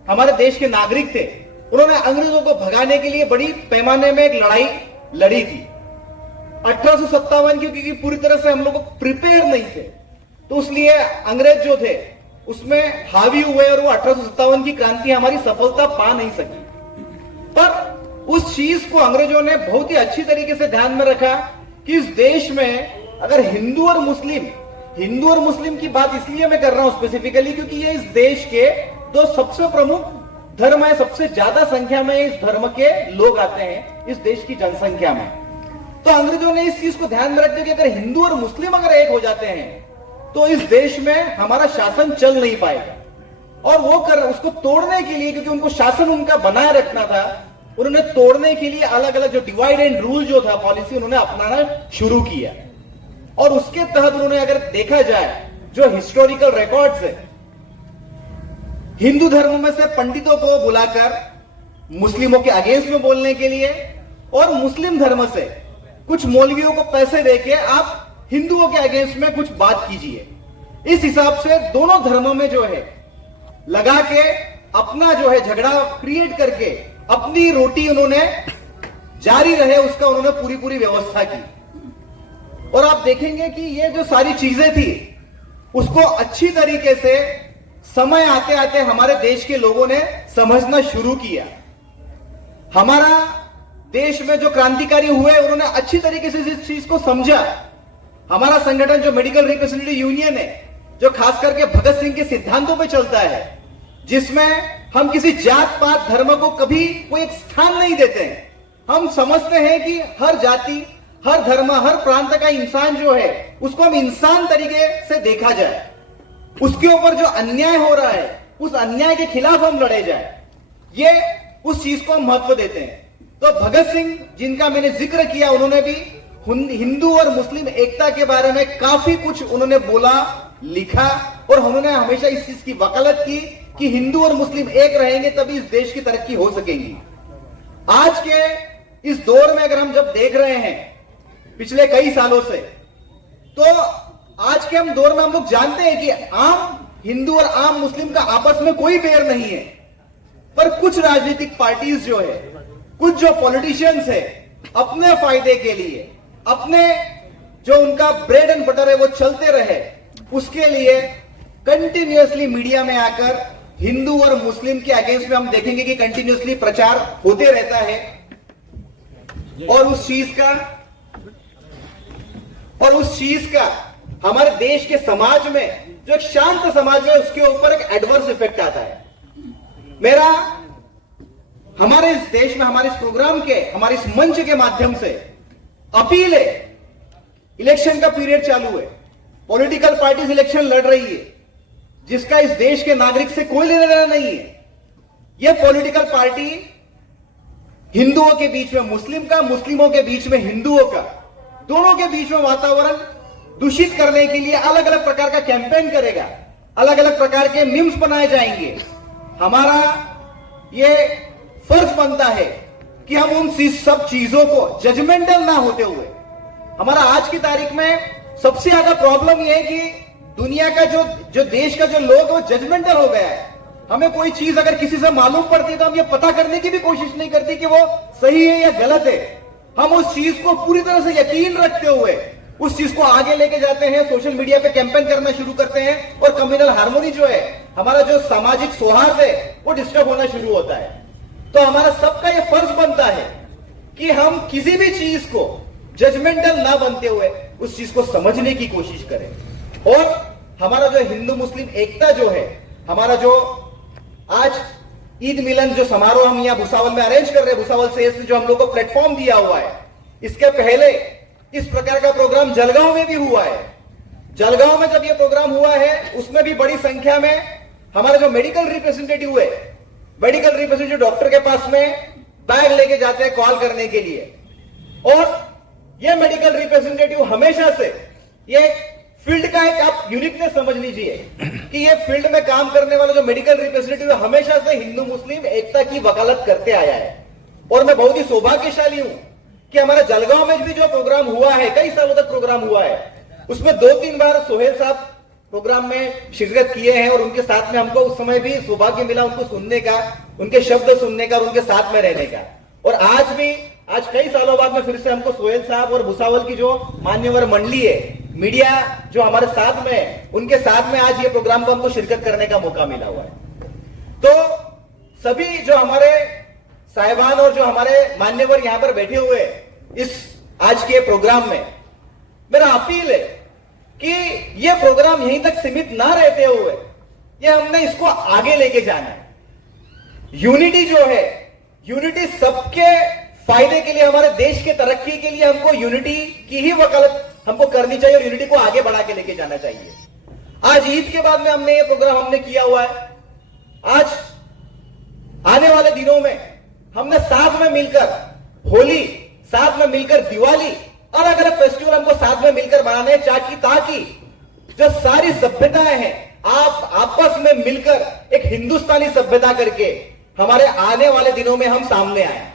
हमारे देश के नागरिक थे, उन्होंने अंग्रेजों को भगाने के लिए बड़ी पैमाने में एक लड़ाई लड़ी थी 1857 की, क्योंकि पूरी तरह से हम लोग प्रिपेयर नहीं थे, तो इसलिए अंग्रेज जो थे उसमें हावी हुए और वो 1857 की क्रांति हमारी सफलता पा नहीं सकी। पर उस चीज को अंग्रेजों ने बहुत ही अच्छी तरीके से ध्यान में रखा कि इस देश में अगर हिंदू और मुस्लिम की बात इसलिए मैं कर रहा हूं स्पेसिफिकली क्योंकि ये इस देश के 2 सबसे प्रमुख धर्म है, सबसे ज्यादा संख्या में इस धर्म के लोग आते हैं इस देश की जनसंख्या में। तो अंग्रेजों ने इस चीज को ध्यान में रखते कि अगर हिंदू और मुस्लिम अगर एक हो जाते हैं तो इस देश में हमारा शासन चल नहीं पाएगा। और वो उसको तोड़ने के लिए, क्योंकि उनको शासन उनका बनाए रखना था, उन्होंने तोड़ने के लिए अलग अलग जो डिवाइड एंड रूल जो था पॉलिसी उन्होंने अपनाना शुरू किया। और उसके तहत उन्होंने, अगर देखा जाए जो हिस्टोरिकल रिकॉर्ड्स है, हिंदू धर्म में से पंडितों को बुलाकर मुस्लिमों के अगेंस्ट में बोलने के लिए, और मुस्लिम धर्म से कुछ मौलवियों को पैसे देके आप हिंदुओं के अगेंस्ट में कुछ बात कीजिए। इस हिसाब से दोनों धर्मों में जो है लगा के अपना जो है झगड़ा क्रिएट करके अपनी रोटी उन्होंने जारी रहे उसका उन्होंने पूरी व्यवस्था की। और आप देखेंगे कि ये जो सारी चीजें थी उसको अच्छी तरीके से समय आते आते हमारे देश के लोगों ने समझना शुरू किया। हमारा देश में जो क्रांतिकारी हुए उन्होंने अच्छी तरीके से इस चीज को समझा। हमारा संगठन जो मेडिकल रिप्रेजेंटेटिव यूनियन है, जो खास करके भगत सिंह के सिद्धांतों पे चलता है, जिसमें हम किसी जात पात धर्म को कभी कोई एक स्थान नहीं देते हैं। हम समझते हैं कि हर जाति, हर धर्म, हर प्रांत का इंसान जो है उसको हम इंसान तरीके से देखा जाए, उसके ऊपर जो अन्याय हो रहा है उस अन्याय के खिलाफ हम लड़े जाए, ये उस चीज को हम महत्व देते हैं। तो भगत सिंह जिनका मैंने जिक्र किया, उन्होंने भी हिंदू और मुस्लिम एकता के बारे में काफी कुछ उन्होंने बोला, लिखा, और उन्होंने हमेशा इस चीज की वकालत की कि हिंदू और मुस्लिम एक रहेंगे तभी इस देश की तरक्की हो सकेगी। आज के इस दौर में अगर हम जब देख रहे हैं पिछले कई सालों से, तो आज के हम दौर में हम लोग जानते हैं कि आम हिंदू और आम मुस्लिम का आपस में कोई बैर नहीं है, पर कुछ राजनीतिक पार्टीज जो है, कुछ जो पॉलिटिशियंस है, अपने फायदे के लिए, अपने जो उनका ब्रेड एंड बटर है वो चलते रहे, उसके लिए कंटिन्यूअसली मीडिया में आकर हिंदू और मुस्लिम के अगेंस्ट में हम देखेंगे कि कंटिन्यूअसली प्रचार होते रहता है, और उस चीज का हमारे देश के समाज में, जो एक शांत समाज है, उसके ऊपर एक एडवर्स इफेक्ट आता है। मेरा हमारे इस देश में, हमारे इस प्रोग्राम के, हमारे इस मंच के माध्यम से अपील है, इलेक्शन का पीरियड चालू है, पॉलिटिकल पार्टीज इलेक्शन लड़ रही है, जिसका इस देश के नागरिक से कोई लेना देना नहीं है। यह पॉलिटिकल पार्टी हिंदुओं के बीच में मुस्लिम का, मुस्लिमों के बीच में हिंदुओं का, दोनों के बीच में वातावरण दूषित करने के लिए अलग अलग प्रकार का कैंपेन करेगा, अलग अलग प्रकार के मीम्स बनाए जाएंगे। हमारा यह फर्ज बनता है कि हम उन सब चीजों को जजमेंटल ना होते हुए, हमारा आज की तारीख में सबसे ज्यादा प्रॉब्लम यह है कि दुनिया का जो देश का जो लोग वो जजमेंटल हो गया है। हमें कोई चीज अगर किसी से मालूम पड़ती है तो हम ये पता करने की भी कोशिश नहीं करती कि वो सही है या गलत है। हम उस चीज को पूरी तरह से यकीन रखते हुए उस चीज को आगे लेके जाते हैं, सोशल मीडिया पे कैंपेन करना शुरू करते हैं, और कम्युनल हार्मोनी जो है, हमारा जो सामाजिक सौहार्द है, वो डिस्टर्ब होना शुरू होता है। तो हमारा सबका यह फर्ज बनता है कि हम किसी भी चीज को जजमेंटल ना बनते हुए उस चीज को समझने की कोशिश करें। और हमारा जो हिंदू मुस्लिम एकता जो है, हमारा जो आज ईद मिलन जो समारोह हम यहाँ भुसावल में अरेंज कर रहे हैं, भुसावल से जो हम लोग को प्लेटफॉर्म दिया हुआ है, इसके पहले इस प्रकार का प्रोग्राम जलगांव में भी हुआ है। जलगांव में जब ये प्रोग्राम हुआ है, उसमें भी बड़ी संख्या में हमारे जो मेडिकल रिप्रेजेंटेटिव है, मेडिकल रिप्रेजेंटेटिव डॉक्टर के पास में बैग लेके जाते हैं कॉल करने के लिए। और ये मेडिकल रिप्रेजेंटेटिव हमेशा से, ये फील्ड का एक आप यूनिकनेस समझ लीजिए कि ये फील्ड में काम करने वाला जो मेडिकल रिप्रेजेंटेटिव है, हमेशा से हिंदू मुस्लिम एकता की वकालत करते आया है। और मैं बहुत ही सौभाग्यशाली हूं कि हमारे जलगांव में भी जो प्रोग्राम हुआ है, कई सालों तक प्रोग्राम हुआ है, उसमें 2-3 बार सोहेल साहब प्रोग्राम में शिरकत किए हैं, और उनके साथ में हमको उस समय भी सौभाग्य मिला उनको सुनने का, उनके शब्द सुनने का और उनके साथ में रहने का। और आज कई सालों बाद में फिर से हमको सोहेल साहब और भुसावल की जो मान्यवर मंडली है, मीडिया जो हमारे साथ में है, उनके साथ में आज ये प्रोग्राम को हमको शिरकत करने का मौका मिला हुआ है। तो सभी जो हमारे साहिबान और जो हमारे मान्यवर यहां पर बैठे हुए इस आज के प्रोग्राम में, मेरा अपील है कि ये प्रोग्राम यहीं तक सीमित ना रहते हुए ये हमने इसको आगे लेके जाना है। यूनिटी जो है, यूनिटी सबके फायदे के लिए, हमारे देश के तरक्की के लिए हमको यूनिटी की ही वकालत हमको करनी चाहिए और यूनिटी को आगे बढ़ा के लेके जाना चाहिए। आज ईद के बाद में हमने ये प्रोग्राम हमने किया हुआ है। आज आने वाले दिनों में हमने साथ में मिलकर होली, साथ में मिलकर दिवाली, अलग अलग फेस्टिवल हमको साथ में मिलकर मनाने, ताकि जो सारी सभ्यताएं हैं आप आपस में मिलकर एक हिंदुस्तानी सभ्यता करके हमारे आने वाले दिनों में हम सामने आए।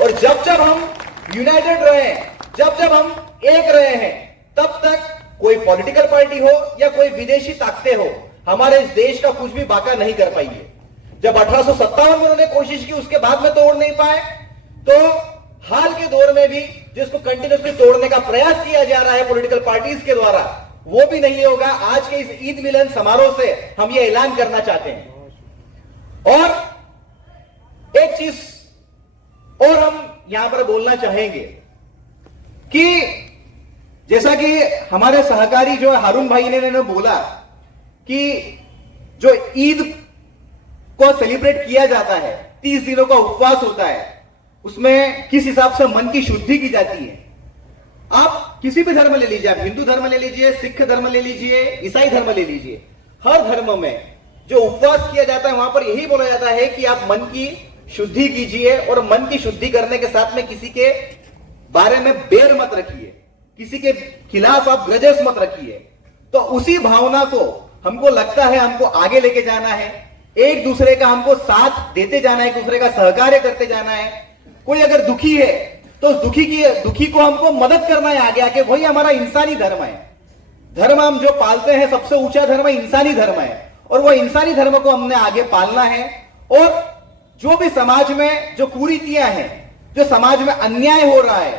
और जब जब हम यूनाइटेड रहे, जब जब हम एक रहे हैं, तब तक कोई पॉलिटिकल पार्टी हो या कोई विदेशी ताकतें हो, हमारे इस देश का कुछ भी बाका नहीं कर पाई है। जब 1857 में उन्होंने कोशिश की, उसके बाद में तोड़ नहीं पाए, तो हाल के दौर में भी जिसको कंटिन्यूसली तोड़ने का प्रयास किया जा रहा है पॉलिटिकल पार्टीज के द्वारा, वो भी नहीं होगा। आज के इस ईद मिलन समारोह से हम ये ऐलान करना चाहते हैं। और एक चीज और हम यहां पर बोलना चाहेंगे कि जैसा कि हमारे सहकारी जो हारून भाई ने बोला कि जो ईद को सेलिब्रेट किया जाता है, 30 दिनों का उपवास होता है, उसमें किस हिसाब से मन की शुद्धि की जाती है। आप किसी भी धर्म ले लीजिए, आप हिंदू धर्म ले लीजिए, सिख धर्म ले लीजिए, ईसाई धर्म ले लीजिए, हर धर्म में जो उपवास किया जाता है वहां पर यही बोला जाता है कि आप मन की शुद्धि कीजिए और मन की शुद्धि करने के साथ में किसी के बारे में बैर मत रखिए, किसी के खिलाफ आप ग्रजेस मत रखिए। तो उसी भावना को हमको लगता है हमको आगे लेके जाना है, एक दूसरे का हमको साथ देते जाना है, एक दूसरे का सहकार्य करते जाना है। कोई अगर दुखी है तो उस दुखी को हमको मदद करना है आगे आके, वही हमारा इंसानी धर्म है। धर्म हम जो पालते हैं सबसे ऊंचा धर्म इंसानी धर्म है और वो इंसानी धर्म को हमने आगे पालना है। और जो भी समाज में जो कुरीतियां हैं, जो समाज में अन्याय हो रहा है,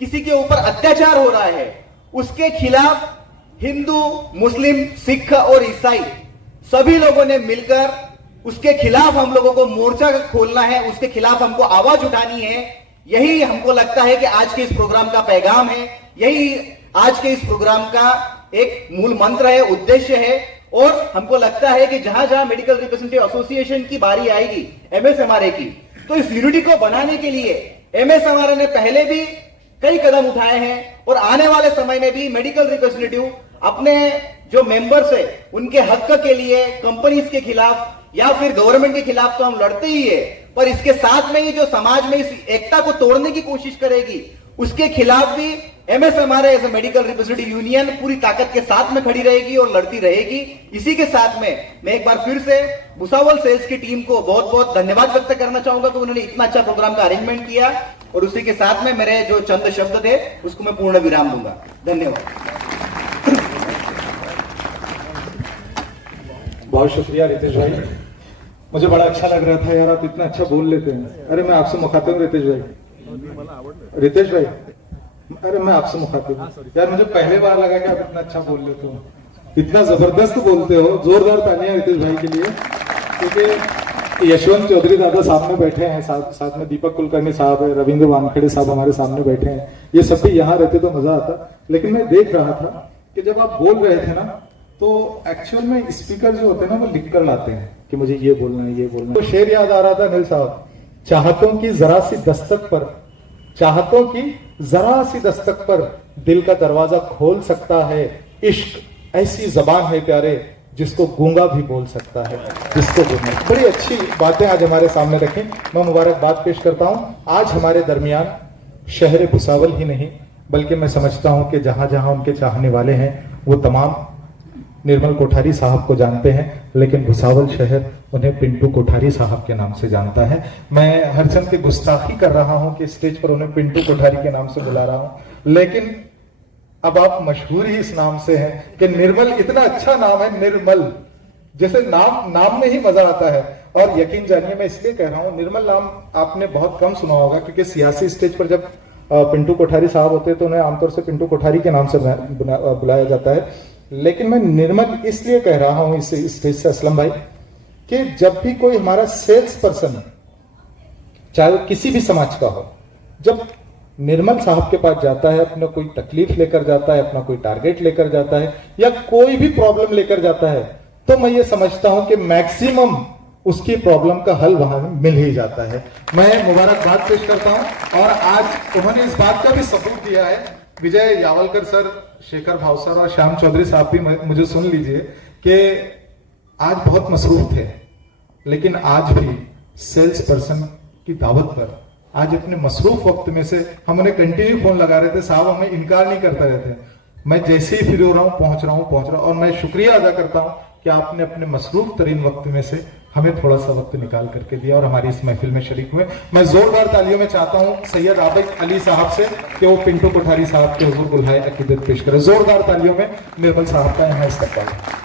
किसी के ऊपर अत्याचार हो रहा है, उसके खिलाफ हिंदू, मुस्लिम, सिख और ईसाई सभी लोगों ने मिलकर उसके खिलाफ हम लोगों को मोर्चा खोलना है, उसके खिलाफ हमको आवाज उठानी है। यही हमको लगता है कि आज के इस प्रोग्राम का पैगाम है, यही आज के इस प्रोग्राम का एक मूल मंत्र है, उद्देश्य है। और हमको लगता है कि जहां जहां मेडिकल रिप्रेजेंटेटिव एसोसिएशन की बारी आएगी MSMRA की, तो इस यूनिटी को बनाने के लिए MSMRA ने पहले भी कई कदम उठाए हैं और आने वाले समय में भी मेडिकल रिप्रेजेंटेटिव अपने जो मेंबर्स है उनके हक के लिए कंपनीज के खिलाफ या फिर गवर्नमेंट के खिलाफ तो हम लड़ते ही है, पर इसके साथ में ही जो समाज में इस एकता को तोड़ने की कोशिश करेगी उसके खिलाफ भी MSMRA as a medical representative union पूरी ताकत के साथ में खड़ी रहेगी और लड़ती रहेगी। इसी के साथ में मैं एक बार फिर से भुसावल सेल्स की टीम को बहुत बहुत धन्यवाद व्यक्त करना चाहूंगा कि उन्होंने इतना अच्छा प्रोग्राम का अरेंजमेंट किया और उसी के साथ में मेरे जो चंद शब्द थे उसको मैं पूर्ण विराम दूंगा। धन्यवाद। बहुत शुक्रिया रितेश भाई, मुझे बड़ा अच्छा लग रहा था यार, आप इतना अच्छा बोल लेते हैं। अरे मैं आपसे मुखातिब हूँ रितेश भाई, रितेश भाई अरे मैं आपसे मुखातिब हूँ यार, मुझे पहले बार लगा कि आप इतना अच्छा बोल लेते हो, इतना जबरदस्त बोलते हो। जोरदार तालियां रितेश भाई के लिए, क्योंकि यशवंत चौधरी दादा सामने बैठे हैं, साथ में दीपक कुलकर्णी साहब है, रविंद्र वानखेड़े साहब हमारे सामने बैठे हैं, ये सब भी यहाँ रहते तो मजा आता। लेकिन मैं देख रहा था कि जब आप बोल रहे थे ना, तो एक्चुअल में स्पीकर जो होते हैं ना वो लिख कर लाते हैं कि मुझे ये बोलना है, ये बोलना है। तो शेर याद आ रहा था अनिल साहब, चाहतों की जरा सी दस्तक पर, चाहतों की जरा सी दस्तक पर दिल का दरवाजा खोल सकता है। इश्क ऐसी जबान है प्यारे जिसको गूंगा भी बोल सकता है, जिसको बोलना। बड़ी अच्छी बातें आज हमारे सामने रखें। मैं मुबारकबाद पेश करता हूं। आज हमारे दरमियान शहर भुसावल ही नहीं बल्कि मैं समझता हूं कि जहां जहां उनके चाहने वाले हैं वो तमाम निर्मल कोठारी साहब को जानते हैं, लेकिन भुसावल शहर उन्हें पिंटू कोठारी साहब के नाम से जानता है। मैं हरचंद की गुस्ताखी कर रहा हूं कि स्टेज पर उन्हें पिंटू कोठारी के नाम से बुला रहा हूं, लेकिन अब आप मशहूर ही इस नाम से हैं कि निर्मल इतना अच्छा नाम है, निर्मल जैसे नाम में ही मजा आता है। और यकीन जानिए मैं इसलिए कह रहा हूं, निर्मल नाम आपने बहुत कम सुना होगा, क्योंकि सियासी स्टेज पर जब पिंटू कोठारी साहब होते हैं तो उन्हें आमतौर से पिंटू कोठारी के नाम से बुलाया जाता है। लेकिन मैं निर्मल इसलिए कह रहा हूं इस स्टेज से असलम भाई, कि जब भी कोई हमारा सेल्स पर्सन चाहे वो किसी भी समाज का हो, जब निर्मल साहब के पास जाता है, अपना कोई तकलीफ लेकर जाता है, अपना कोई टारगेट लेकर जाता है या कोई भी प्रॉब्लम लेकर जाता है, तो मैं ये समझता हूं कि मैक्सिमम उसकी प्रॉब्लम का हल वहां मिल ही जाता है। मैं मुबारकबाद पेश करता हूं और आज उन्होंने इस बात का भी सबूत दिया है। विजय यावलकर सर, शेखर भाव सर और श्याम चौधरी साहब भी मुझे सुन लीजिए कि आज बहुत मसरूफ थे, लेकिन आज भी सेल्स पर्सन की दावत पर आज अपने मसरूफ वक्त में से हम उन्हें कंटिन्यू फोन लगा रहे थे, साहब हमें इनकार नहीं करते रहते। मैं जैसे ही फ्री हो रहा हूं पहुंच रहा हूं और मैं शुक्रिया अदा करता हूं कि आपने अपने मसरूफ तरीन वक्त में से हमें थोड़ा सा वक्त निकाल करके दिया और हमारी इस महफिल में शरीक हुए। मैं जोरदार तालियों में चाहता हूं सैयद आबिद अली साहब से कि वो पिंटू कोठारी साहब के हुजूर बुलहाए अकीदत पेश करें। जोरदार तालियों में निर्मल साहब का यहाँ इस्तकबाल।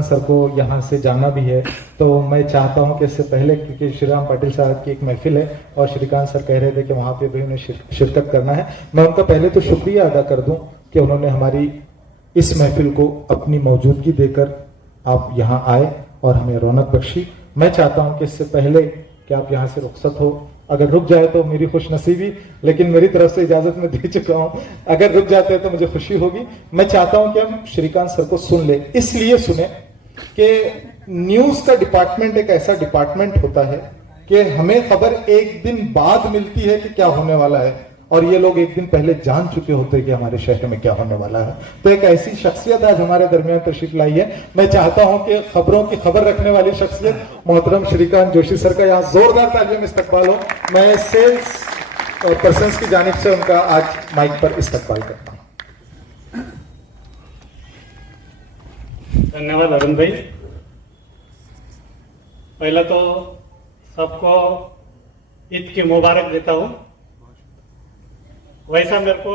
सर को यहाँ से जाना भी है, तो मैं चाहता हूं कि इससे पहले, क्योंकि श्रीराम पाटिल साहब की एक महफिल है और श्रीकांत सर कह रहे थे कि वहां पे भी उन्हें शिरकत करना है, मैं उनका पहले तो शुक्रिया अदा कर दूं कि उन्होंने हमारी इस महफिल को अपनी मौजूदगी देकर आप यहाँ आए और हमें रौनक बख्शी। मैं चाहता हूं कि इससे पहले कि आप यहाँ से रुखसत हो, अगर रुक जाए तो मेरी खुशनसीबी, लेकिन मेरी तरफ से इजाजत मैं दे चुका हूं, अगर रुक जाते हैं तो मुझे खुशी होगी। मैं चाहता हूं कि हम श्रीकांत सर को सुन ले, इसलिए सुने कि न्यूज का डिपार्टमेंट एक ऐसा डिपार्टमेंट होता है कि हमें खबर एक दिन बाद मिलती है कि क्या होने वाला है, और ये लोग एक दिन पहले जान चुके होते हैं कि हमारे शहर में क्या होने वाला है। तो एक ऐसी शख्सियत आज हमारे दरमियान तशरीफ लाई है। मैं चाहता हूं कि खबरों की खबर रखने वाली शख्सियत मोहतरम श्रीकांत जोशी सर का यहाँ जोरदार तालियों में इस्तकबाल हो। मैं सेल्स पर्सन की जानिब से उनका आज माइक पर इस्तकबाल करता हूं। धन्यवाद अरुण भाई। पहला तो सबको ईद की मुबारक देता हूं। वैसा मेरे को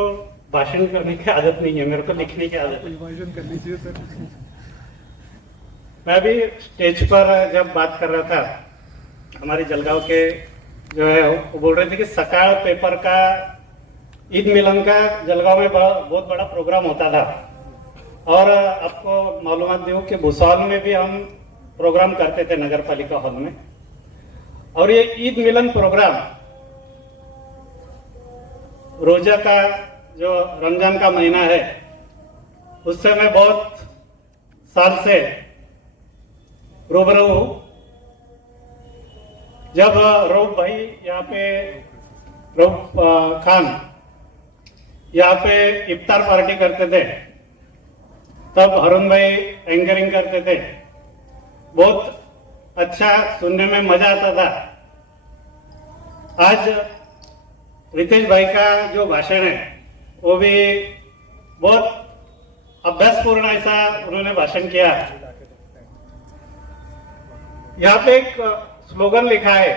भाषण करने की आदत नहीं है, मेरे को लिखने की आदत है। कर लीजिए सर। मैं भी स्टेज पर जब बात कर रहा था, हमारे जलगांव के जो है वो बोल रहे थे कि सकाळ पेपर का ईद मिलन का जलगांव में बहुत बड़ा प्रोग्राम होता था, और आपको मालूमात दूं कि भुसावल में भी हम प्रोग्राम करते थे नगर पालिका हॉल में। और ये ईद मिलन प्रोग्राम रोजा का जो रमजान का महीना है, उससे मैं बहुत साल से रूबरू हूं। जब रऊफ भाई यहाँ पे, रऊफ खान यहाँ पे इफ्तार पार्टी करते थे, तब अरुण भाई एंकरिंग करते थे, बहुत अच्छा सुनने में मजा आता था। आज रितेश भाई का जो भाषण है वो भी बहुत अभ्यासपूर्ण ऐसा उन्होंने भाषण किया। यहाँ पे एक स्लोगन लिखा है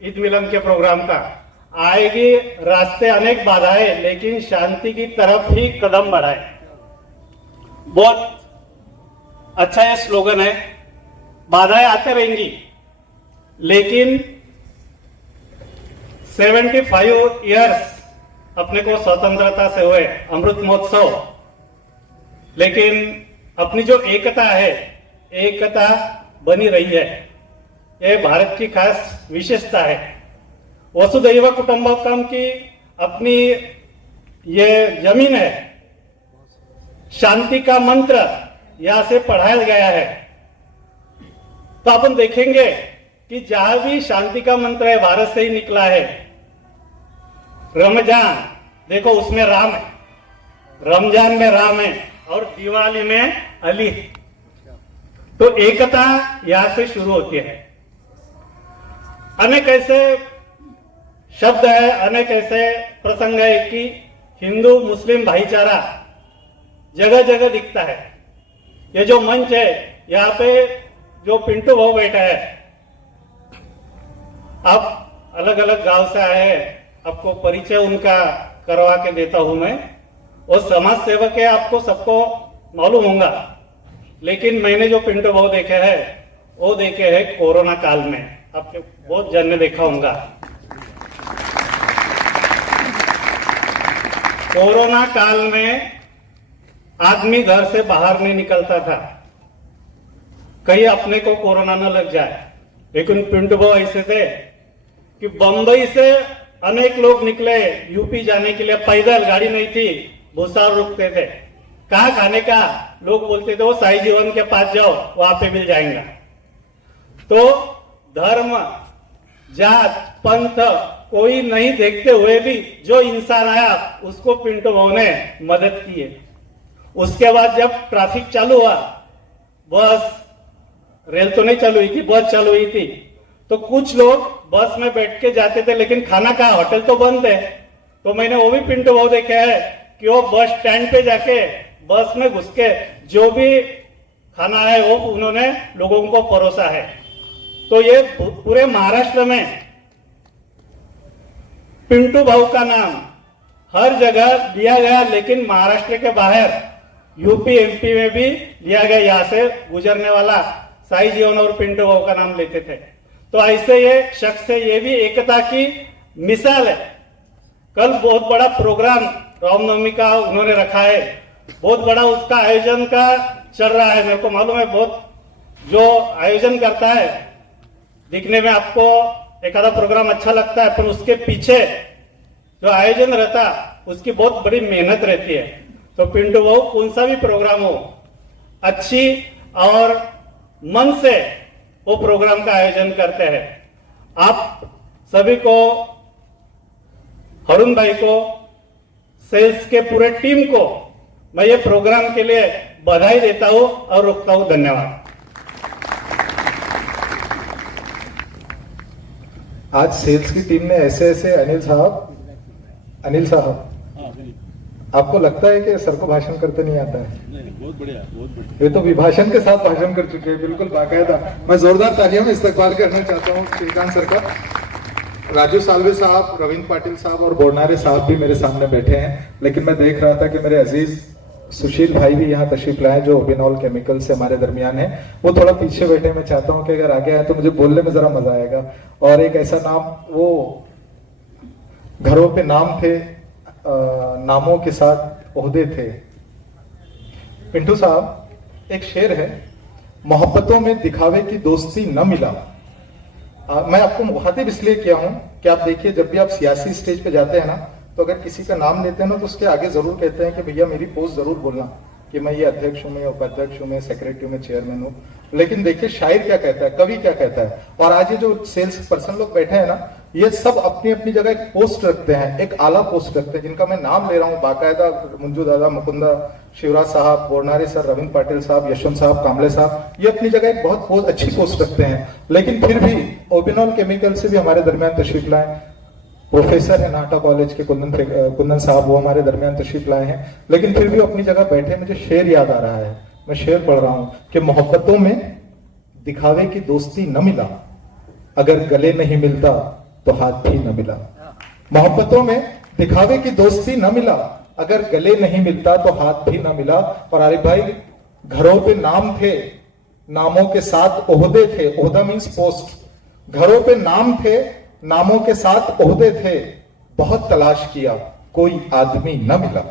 ईद मिलन के प्रोग्राम का, आएगी रास्ते अनेक बाधाएं लेकिन शांति की तरफ ही कदम बढ़ाए। बहुत अच्छा ये स्लोगन है। बाधाएं आते रहेंगी, लेकिन 75 इयर्स अपने को स्वतंत्रता से हुए, अमृत महोत्सव, लेकिन अपनी जो एकता है, एकता बनी रही है। ये भारत की खास विशेषता है। वसुधैव कुटुंबकम की अपनी ये जमीन है। शांति का मंत्र यहां से पढ़ाया गया है। तो अपन देखेंगे कि जहां भी शांति का मंत्र है, भारत से ही निकला है। रमजान देखो, उसमें राम है, रमजान में राम है, और दिवाली में अली। तो एकता यहां से शुरू होती है। अनेक ऐसे शब्द है, अनेक ऐसे प्रसंग है कि हिंदू मुस्लिम भाईचारा जगह जगह दिखता है। ये जो मंच है, यहाँ पे जो पिंटू भाऊ बैठा है, आप अलग अलग गांव से आए हैं, आपको परिचय उनका करवा के देता हूं मैं। वो समाज सेवक है, आपको सबको मालूम होगा, लेकिन मैंने जो पिंटू भाऊ देखे हैं वो देखे हैं कोरोना काल में। आपके बहुत जन ने देखा होगा। कोरोना काल में आदमी घर से बाहर नहीं निकलता था, कहीं अपने को कोरोना न लग जाए। लेकिन पिंटू भाऊ ऐसे थे कि बंबई से अनेक लोग निकले यूपी जाने के लिए, पैदल, गाड़ी नहीं थी, भूसार रुकते थे। कहाँ खाने का, लोग बोलते थे वो साई जीवन के पास जाओ, वहां पे मिल जाएगा। तो धर्म, जात, पंथ कोई नहीं देखते हुए भी जो इंसान आया उसको पिंटू भाऊ ने मदद की है। उसके बाद जब ट्रैफिक चालू हुआ, बस, रेल तो नहीं चालू हुई थी, बस चालू हुई थी, तो कुछ लोग बस में बैठ के जाते थे, लेकिन खाना कहाँ, होटल तो बंद है। तो मैंने वो भी पिंटू भाऊ देखे है कि वो बस स्टैंड पे जाके बस में घुस के जो भी खाना है वो उन्होंने लोगों को परोसा है। तो ये पूरे महाराष्ट्र में पिंटू भाऊ का नाम हर जगह लिया गया, लेकिन महाराष्ट्र के बाहर यूपी एमपी में भी लिया गया। यहाँ से गुजरने वाला साई जीवन और पिंटू भाऊ का नाम लेते थे। तो ऐसे ये शख्स है, ये भी एकता की मिसाल है। कल बहुत बड़ा प्रोग्राम रामनवमी का उन्होंने रखा है, बहुत बड़ा उसका आयोजन का चल रहा है। मेरे को मालूम है बहुत जो आयोजन करता है, दिखने में आपको एक आधा प्रोग्राम अच्छा लगता है, पर उसके पीछे जो आयोजन रहता उसकी बहुत बड़ी मेहनत रहती है। तो पिंटू भाऊ कौन सा भी प्रोग्राम हो, अच्छी और मन से वो प्रोग्राम का आयोजन करते हैं। आप सभी को, अरुण भाई को, सेल्स के पूरे टीम को मैं ये प्रोग्राम के लिए बधाई देता हूं और रुकता हूं। धन्यवाद। आज सेल्स की टीम ने ऐसे अनिल साहब, आपको लगता है कि सर को भाषण करते नहीं आता है? बहुत बढ़िया, बहुत बढ़िया। ये तो विभाषण के साथ भाषण कर चुके हैं, बिल्कुल बाकायदा। मैं जोरदार तालियों में इस्तकबाल करना चाहता हूँ श्रीकांत सर का। राजू सालवे साहब, रविंद्र पाटिल साहब और बोरनारे साहब भी मेरे सामने बैठे हैं, लेकिन मैं देख रहा था कि मेरे अजीज सुशील भाई भी यहाँ तशरीफ लाए जो ओबिनॉल केमिकल से हमारे दरमियान है। वो थोड़ा पीछे बैठे, मैं चाहता हूँ कि अगर आगे आए तो मुझे बोलने में जरा मजा आएगा। और एक ऐसा नाम, वो घरों पे नाम थे, नामों के साथ ओहदे थे। पिंटू साहब, एक शेर है, मोहब्बतों में दिखावे की दोस्ती न मिला। मैं आपको मुखातिब इसलिए किया हूं कि आप देखिए, जब भी आप सियासी स्टेज पे जाते हैं ना, तो अगर किसी का नाम लेते हैं ना, तो उसके आगे जरूर कहते हैं कि भैया मेरी पोस्ट जरूर बोलना, कि मैं ये अध्यक्ष हूं, मैं उपाध्यक्ष हूं, मैं सेक्रेटरी हूं, मैं चेयरमैन हूं। लेकिन देखिए शायर क्या कहता है, कवि क्या कहता है। और आज ये जो सेल्स पर्सन लोग बैठे हैं ना, ये सब अपनी अपनी जगह एक पोस्ट रखते हैं, एक आला पोस्ट रखते हैं, जिनका मैं नाम ले रहा हूं बाकायदा। मंजू दादा, मुकुंदा, शिवराज साहब, बोरनारे सर, रविंद्र पाटिल साहब, यशवंत साहब, कामले साहब, ये अपनी जगह एक बहुत अच्छी पोस्ट रखते हैं। लेकिन फिर भी ओबिनॉल केमिकल से भी हमारे दरमियान तशरीफ लाए। प्रोफेसर है नाटा कॉलेज के कुंदन साहब, वो हमारे दरमियान तशरीफ लाए हैं, लेकिन फिर भी अपनी जगह बैठे। मुझे शेर याद आ रहा है, मैं शेर पढ़ रहा हूं कि मोहब्बतों में दिखावे की दोस्ती न मिला, अगर गले नहीं मिलता तो हाथ भी न मिला। मोहब्बतों में दिखावे की दोस्ती न मिला, अगर गले नहीं मिलता तो हाथ भी न मिला। और आरिफ भाई, घरों पे नाम थे, नामों के साथ ओहदे थे। ओहदा मीन्स पोस्ट। घरों पे नाम थे, नामों के साथ ओहदे थे, बहुत तलाश किया, कोई आदमी न मिला।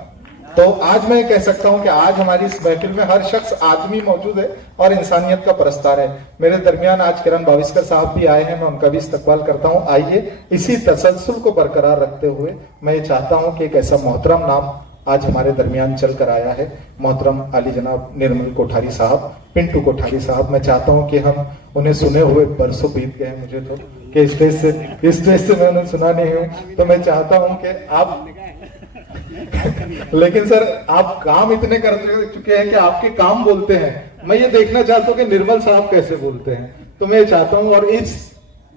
तो आज मैं कह सकता हूं कि आज हमारी इस महफिल में हर शख्स आदमी मौजूद है और इंसानियत का परस्तार है। मेरे दरमियान आज किरण बाविस्कर साहब भी आए हैं, मैं उनका भी इस्तकबाल करता हूं। आइए, इसी तसलसल को बरकरार रखते हुए मैं ये चाहता हूं कि एक ऐसा मोहतरम नाम आज हमारे दरमियान चल कर आया है, मोहतरम आली जनाब निर्मल कोठारी साहब, पिंटू कोठारी साहब। मैं चाहता हूं कि हम उन्हें सुने हुए बरसों बीत गए हैं मुझे तो, कि स्टेज से मैं उन्हें सुना नहीं हूं। तो मैं चाहता हूं कि आप लेकिन सर, आप काम इतने कर चुके हैं कि आपके काम बोलते हैं। मैं ये देखना चाहता हूं कि निर्मल साहब कैसे बोलते हैं। तो मैं चाहता हूं, और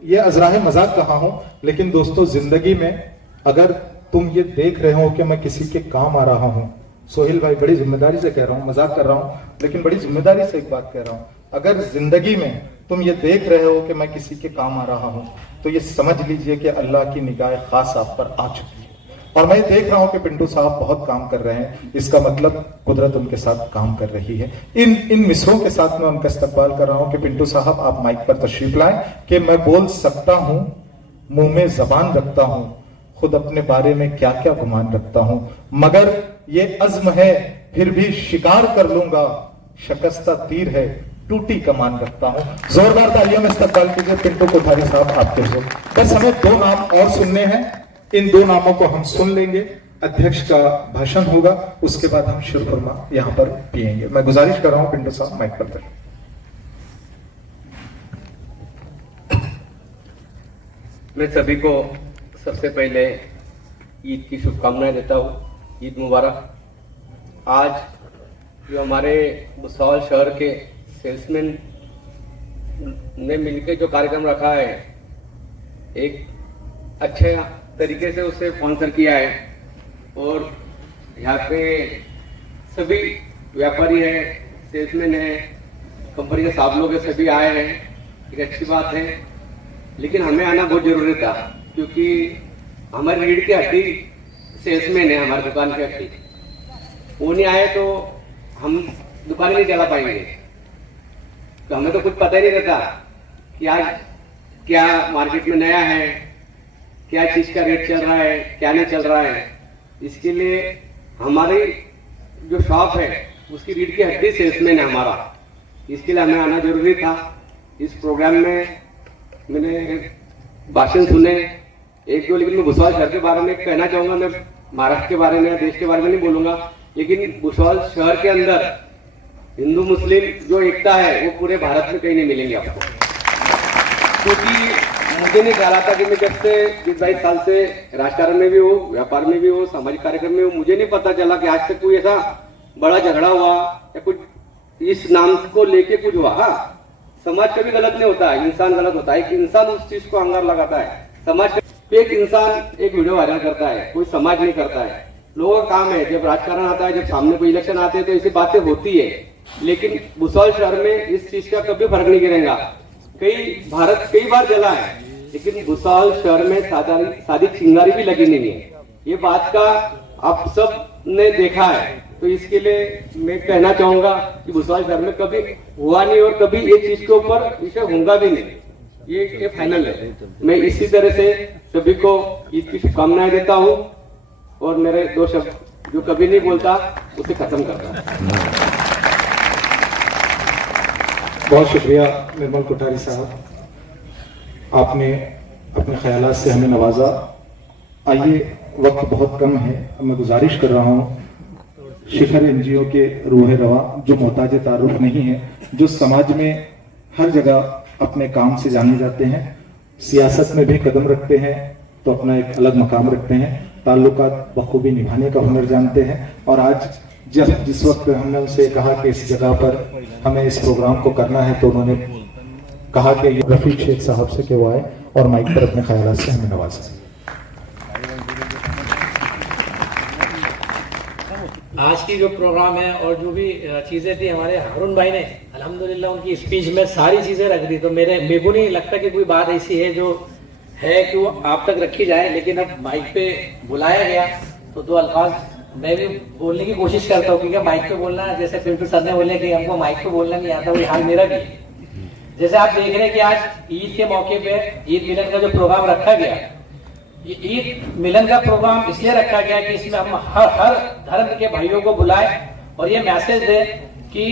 ये अजराह मजाक कहा हूं, लेकिन दोस्तों जिंदगी में अगर तुम ये देख रहे हो कि मैं किसी के काम आ रहा हूं, सोहेल भाई बड़ी जिम्मेदारी से कह रहा हूं, मजाक कर रहा हूं, लेकिन बड़ी जिम्मेदारी से एक बात कह रहा हूं, अगर जिंदगी में तुम ये देख रहे हो कि मैं किसी के काम आ रहा हूं, तो ये समझ लीजिए कि अल्लाह की निगाह खास आप पर आ चुकी है। और मैं देख रहा हूं कि पिंटू साहब बहुत काम कर रहे हैं, इसका मतलब कुदरत उनके साथ काम कर रही है। इन मिसरों के साथ मैं उनका इस्तकबाल कर रहा हूं कि पिंटू साहब आप माइक पर तशरीफ लाएं, कि मैं बोल सकता हूं, मुंह में जबान रखता हूं, खुद अपने बारे में क्या क्या गुमान रखता हूं, मगर ये अज़्म है फिर भी शिकार कर लूंगा, शकस्ता तीर है टूटी कमान रखता हूं। जोरदार तालियों में इस्तकबाल कीजिए पिंटू कोठारी साहब आपके जो। बस हमें 2 नाम और सुनने हैं, इन 2 नामों को हम सुन लेंगे, अध्यक्ष का भाषण होगा, उसके बाद हम शिरखुरमा यहां पर पिएंगे। मैं गुजारिश कर रहा हूं पिंटू साहब माइक पर। मैं सभी को सबसे पहले ईद की शुभकामनाएं देता हूँ। ईद मुबारक। आज जो हमारे भुसावल शहर के सेल्समैन ने मिलकर जो कार्यक्रम रखा है, एक अच्छे तरीके से उसे स्पॉन्सर किया है, और यहाँ पे सभी व्यापारी है, सेल्समैन है, कंपनी के साथ लोग सभी आए हैं, एक अच्छी बात है। लेकिन हमें आना बहुत जरूरी था, क्योंकि हमारी रीढ़ की हड्डी सेल्समैन है, हमारी दुकान की हड्डी। वो नहीं आए तो हम दुकान नहीं चला पाएंगे। तो हमें तो कुछ पता ही नहीं रहता कि आज क्या मार्केट में नया है, क्या चीज का रेट चल रहा है, क्या नहीं चल रहा है। इसके लिए हमारी जो शॉप है उसकी रीढ़ की हड्डी सेल्समैन है हमारा, इसके लिए हमें आना जरूरी था। इस प्रोग्राम में मैंने भाषण सुने एक दो, लेकिन मैं भुसावल शहर के बारे में कहना चाहूंगा। मैं महाराष्ट्र के बारे में, देश के बारे में नहीं बोलूंगा, लेकिन भुसावल शहर के अंदर हिंदू मुस्लिम जो एकता है वो पूरे भारत में कहीं नहीं मिलेंगे आपको। क्योंकि मुझे नहीं ख्याल आता कि मैं जब से 22 साल से राजकारण में भी हूँ, व्यापार में भी हूँ, सामाजिक कार्यक्रम में हूँ, मुझे नहीं पता चला कि आज तक कोई ऐसा बड़ा झगड़ा हुआ या कुछ इस नाम को लेके कुछ हुआ। हाँ, समाज कभी गलत नहीं होता है, इंसान गलत होता है। एक इंसान उस चीज को अंगार लगाता है, समाज एक इंसान एक वीडियो वायरल करता है, कोई समाज नहीं करता है। लोगों का काम है, जब राजकारण आता है, जब सामने कोई इलेक्शन आते हैं तो ऐसी बातें होती है, लेकिन भुसावल शहर में इस चीज का कभी फर्क नहीं गिरेगा। भारत कई बार जला है, लेकिन भुसावल शहर में सादी चिंगारी भी लगी नहीं है। ये बात का आप सब ने देखा है, तो इसके लिए मैं कहना चाहूंगा कि भुसावल शहर में कभी हुआ नहीं और कभी ये चीज के ऊपर विषय होगा भी नहीं। ये फाइनल है। मैं इसी तरह से सभी को ईद की शुभकामनाएं देता हूँ और मेरे दो शब्द जो कभी नहीं बोलता उसे खत्म करता हूँ। बहुत शुक्रिया निर्मल कोठारी साहब, आपने अपने ख्यालात से हमें नवाजा। आइए, वक्त बहुत कम है, मैं गुजारिश कर रहा हूँ शिखर एनजीओ के रूह रवा जो मोहताज तारुफ नहीं है, जो समाज में हर जगह अपने काम से जाने जाते हैं, सियासत में भी कदम रखते हैं तो अपना एक अलग मकाम रखते हैं, ताल्लुकात बखूबी निभाने का हुनर जानते हैं। और आज जिस वक्त हमने उनसे कहा कि इस जगह पर हमें इस प्रोग्राम को करना है, तो उन्होंने कहा कि रफीक शेख साहब से कि वो आए और माइक पर अपने ख्यालात से हमें नवाजें। आज की जो प्रोग्राम है और जो भी चीजें थी, हमारे हारून भाई ने अल्हम्दुलिल्लाह उनकी स्पीच में सारी चीजें रख दी। तो मेरे को नहीं लगता कि कोई बात ऐसी है जो है कि वो आप तक रखी जाए, लेकिन अब माइक पे बुलाया गया तो दो अल्फाज मैं भी बोलने की कोशिश करता हूँ, क्योंकि माइक पे बोलना, जैसे पिंटू सर ने बोले कि हमको माइक पे बोलना नहीं आता, वही हाल मेरा भी। जैसे आप देख रहे हैं कि आज ईद के मौके पे ईद मिलन का जो प्रोग्राम रखा गया, ये ईद मिलन का प्रोग्राम इसलिए रखा गया कि इसमें हम हर धर्म के भाइयों को बुलाए और ये मैसेज दे कि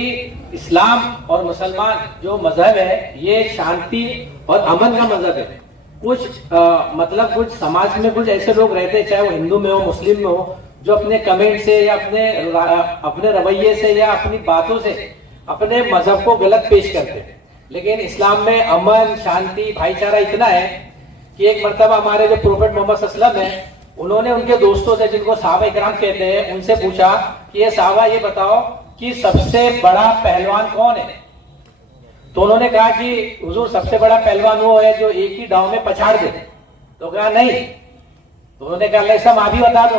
इस्लाम और मुसलमान जो मजहब है ये शांति और अमन का मजहब है। कुछ मतलब कुछ समाज में कुछ ऐसे लोग रहते हैं, चाहे वो हिंदू में हो, मुस्लिम में हो, जो अपने कमेंट से या अपने रवैये से या अपनी बातों से अपने मजहब को गलत पेश करते हैं। लेकिन इस्लाम में अमन, शांति, भाईचारा इतना है कि एक मर्तबा हमारे जो प्रोफेट मोहम्मद सल्लल्लाहु अलैहि वसल्लम है, उन्होंने उनके दोस्तों से, जिनको सहाबा इकराम कहते हैं, उनसे पूछा कि ये सहाबा ये बताओ कि सबसे बड़ा पहलवान कौन है। तो उन्होंने कहा कि हुजूर सबसे बड़ा पहलवान वो है जो एक ही दांव में पछाड़ दे। तो कहा नहीं। तो उन्होंने कहा अल्लाह सब आप ही बता दो।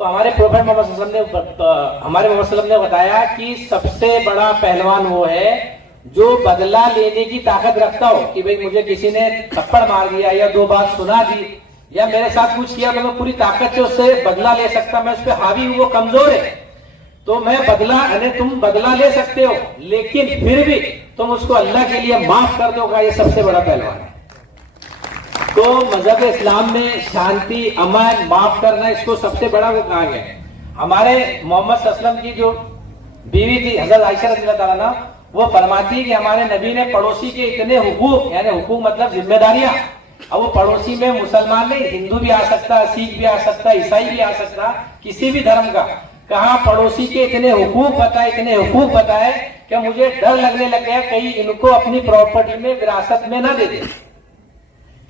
तो हमारे प्रोफेट मोहम्मद सल्लल्लाहु अलैहि वसल्लम ने बताया कि सबसे बड़ा पहलवान वो है जो बदला लेने की ताकत रखता हो, कि भाई मुझे किसी ने थप्पड़ मार दिया या दो बात सुना दी या मेरे साथ कुछ किया तो मैं पूरी ताकत से उससे बदला ले सकता, मैं उस पर हावी हूं, वो कमजोर है तो मैं बदला, यानी तुम बदला ले सकते हो लेकिन फिर भी तुम उसको अल्लाह के लिए माफ कर दोगा, ये सबसे बड़ा पहलवान है। तो मजहब इस्लाम में शांति, अमन, माफ करना, इसको सबसे बड़ा वो कहा गया है। हमारे मोहम्मद सल्लल्लाहु अलैहि वसल्लम की जो बीवी थी हजरत आयशा रज़ियल्लाहु ताला अन्हा, वो फरमाती है कि हमारे नबी ने पड़ोसी के इतने हुकूक, यानी हुकूक मतलब जिम्मेदारियां, अब वो पड़ोसी में मुसलमान नहीं, हिंदू भी आ सकता, सिख भी आ सकता, ईसाई भी आ सकता, किसी भी धर्म का, कहा पड़ोसी के इतने हुकूक बताए, इतने हुकूक बताए कि मुझे डर लगने लग गया कहीं इनको अपनी प्रॉपर्टी में विरासत में ना दे दे।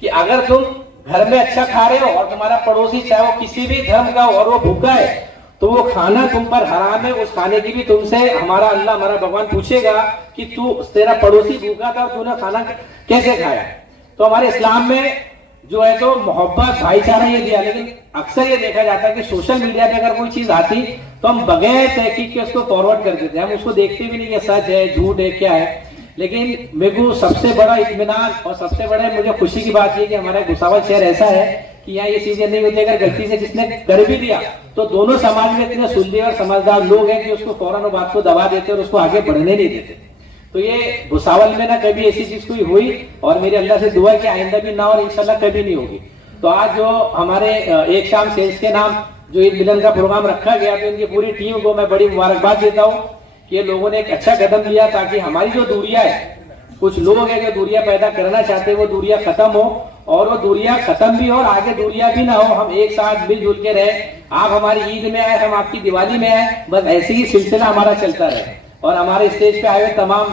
कि अगर तुम घर में अच्छा खा रहे हो और तुम्हारा पड़ोसी चाहे वो किसी भी धर्म का हो और वो भूखा है, तो वो खाना तुम पर हराम है, उस खाने की भी तुमसे हमारा अल्लाह, हमारा भगवान पूछेगा कि तू, तेरा पड़ोसी भूखा था, तूने खाना कैसे खाया। तो हमारे इस्लाम में जो है तो मोहब्बत, भाईचारा ये दिया। लेकिन अक्सर ये देखा जाता है कि सोशल मीडिया पे अगर कोई चीज आती तो हम बगैर तहकीक के उसको फॉरवर्ड कर देते हैं, हम उसको देखते भी नहीं कि सच है, झूठ है, क्या है। लेकिन मेरे को सबसे बड़ा इत्मीनान और सबसे बड़े मुझे खुशी की बात ये कि हमारा भुसावल शहर ऐसा है कि यहाँ ये चीजें नहीं होती। अगर गलती से जिसने कर भी दिया तो दोनों समाज में इतने सुलझे और समझदार लोग हैं कि उसको फौरन बात को दबा देते और उसको आगे बढ़ने नहीं देते। तो ये भुसावल में ना कभी ऐसी चीज कोई हुई, और मेरी अल्लाह से दुआ है कि आइंदा भी ना और इंशाल्लाह कभी नहीं होगी। तो आज जो हमारे एक शाम सेल्स के नाम जो ईद मिलन का प्रोग्राम रखा गया, तो इनकी पूरी टीम को मैं बड़ी मुबारकबाद देता हूँ कि लोगों ने एक अच्छा कदम लिया ताकि हमारी जो दूरियां है, कुछ लोग हैं जो दूरियां पैदा करना चाहते हैं, वो दूरियां खत्म हो, और वो दूरियां खत्म भी हो और आगे दूरियां भी ना हो, हम एक साथ मिलजुल के रहे। आप हमारी ईद में आए, हम आपकी दिवाली में आए, बस ऐसे ही सिलसिला हमारा चलता रहे। और हमारे स्टेज पे आए हुए तमाम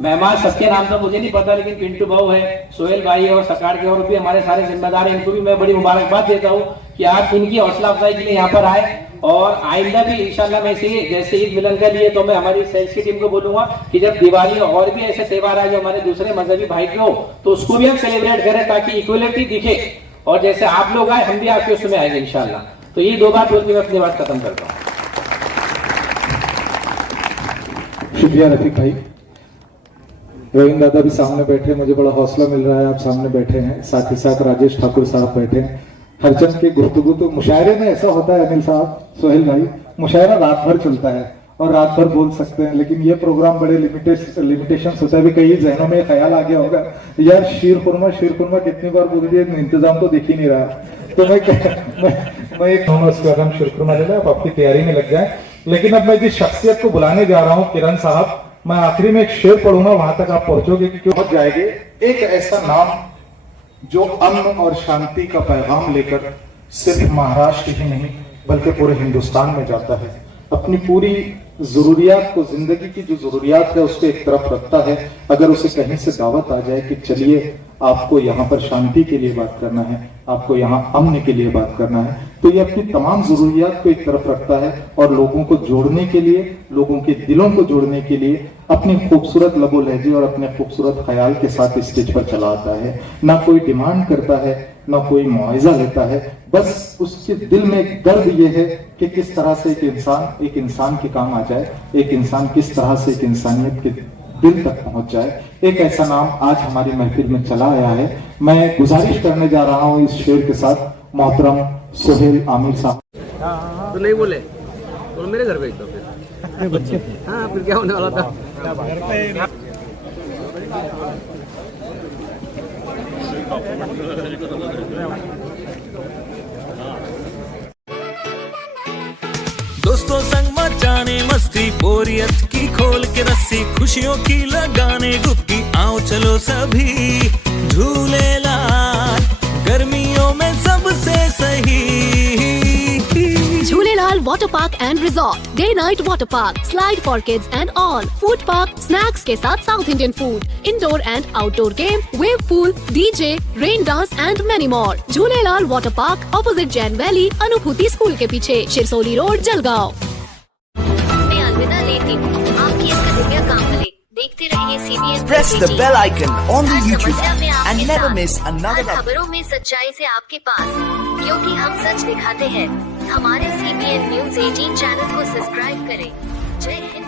मेहमान, सबके नाम तो मुझे नहीं पता, लेकिन पिंटू भाऊ है, सोहेल भाई और सकार के और भी हमारे सारे जिम्मेदार हैं, इनको भी मैं बड़ी मुबारकबाद देता हूँ कि आप इनकी हौसला अफजाई के लिए यहाँ पर आए। और आइंदा भी इंशाल्लाह मैं जैसे ईद मिलन के लिए, तो मैं हमारी सेल्स की टीम को बोलूंगा कि जब दिवाली और भी ऐसे त्योहार आए जो हमारे दूसरे मजहबी भाई के हो, तो उसको भी हम सेलिब्रेट करें ताकि इक्वलिटी दिखे, और जैसे आप लोग आए हम भी आपके उसमें आएंगे इंशाल्लाह। तो ये 2 बात बोल के मैं अपनी बात खत्म करता हूँ। शुक्रिया रफीक भाई। रविंद्र दादा भी सामने बैठे, मुझे बड़ा हौसला मिल रहा है, आप सामने बैठे हैं, साथ ही साथ राजेश ठाकुर साहब बैठे हैं। हरचंद की गुफ्तगू तो मुशायरे में ऐसा होता है अनिल साहब, सोहेल भाई, मुशायरा रात भर चलता है और रात भर बोल सकते हैं, लेकिन ये प्रोग्राम बड़े लिमिटेशन होता है। भी कई जहनों में ख्याल आ गया होगा, यार शीर खुरमा कितनी बार बोल दिया, इंतजाम तो दिख ही नहीं रहा। तो मैं एक शीर खुरमा ले आप आपकी तैयारी में लग जाए। लेकिन अब मैं जिस शख्सियत को बुलाने जा रहा हूँ, किरण साहब, मैं आखिरी में एक शेर पढ़ूंगा, वहां तक आप पहुंचोगे कि क्यों पहुंच जाएंगे। एक ऐसा नाम जो अमन और शांति का पैगाम लेकर सिर्फ महाराष्ट्र ही नहीं बल्कि पूरे हिंदुस्तान में जाता है। अपनी पूरी जरूरियात को, जिंदगी की जो जरूरियात है उसको एक तरफ रखता है। अगर उसे कहीं से दावत आ जाए कि चलिए आपको यहाँ पर शांति के लिए बात करना है, आपको यहाँ अमन के लिए बात करना है, तो ये अपनी तमाम जरूरियात को एक तरफ रखता है और लोगों को जोड़ने के लिए, लोगों के दिलों को जोड़ने के लिए अपनी खूबसूरत लबो लहजे और अपने खूबसूरत ख्याल के साथ स्टेज पर चला आता है। ना कोई डिमांड करता है, ना कोई मुआवजा लेता है, बस उसके दिल में एक दर्द ये है कि किस तरह से एक इंसान के काम आ जाए, एक इंसान किस तरह से एक इंसानियत के दिल तक पहुंच जाए। एक ऐसा नाम आज हमारी महफिल में चला आया है। मैं गुजारिश करने जा रहा हूं इस शेर के साथ मोहतरम सोहेल आमिर साहब। तो नहीं बोले तो मेरे घर भेज दो फिर बच्चे। हाँ फिर क्या होने वाला था। दोस्तों संग मचाने मस्ती, बोरियत की खोल के रस्सी, खुशियों की लगाने डुबकी, आओ चलो सभी झूले लाल, गर्मियों में सबसे सही। Jhulelal Water Park and Resort, Day Night Water Park, Slide for Kids and all, Food Park, Snacks के साथ South Indian Food, Indoor and Outdoor Game, Wave Pool, DJ, Rain Dance and many more. Jhulelal Water Park, opposite Jain Valley, अनुभूति school के पीछे, Shirsoli road, Jalgaon. मैं अलविदा लेती हूँ, आपकी दिव्या कांबले। देखते रहिए CBN। Press the bell icon on the her YouTube समस्या में app आपके and never साथ, miss another हर खबरों में सच्चाई से आपके पास, क्योंकि हम सच दिखाते हैं। हमारे CBN News 18 चैनल को सब्सक्राइब करें। जय हिंद।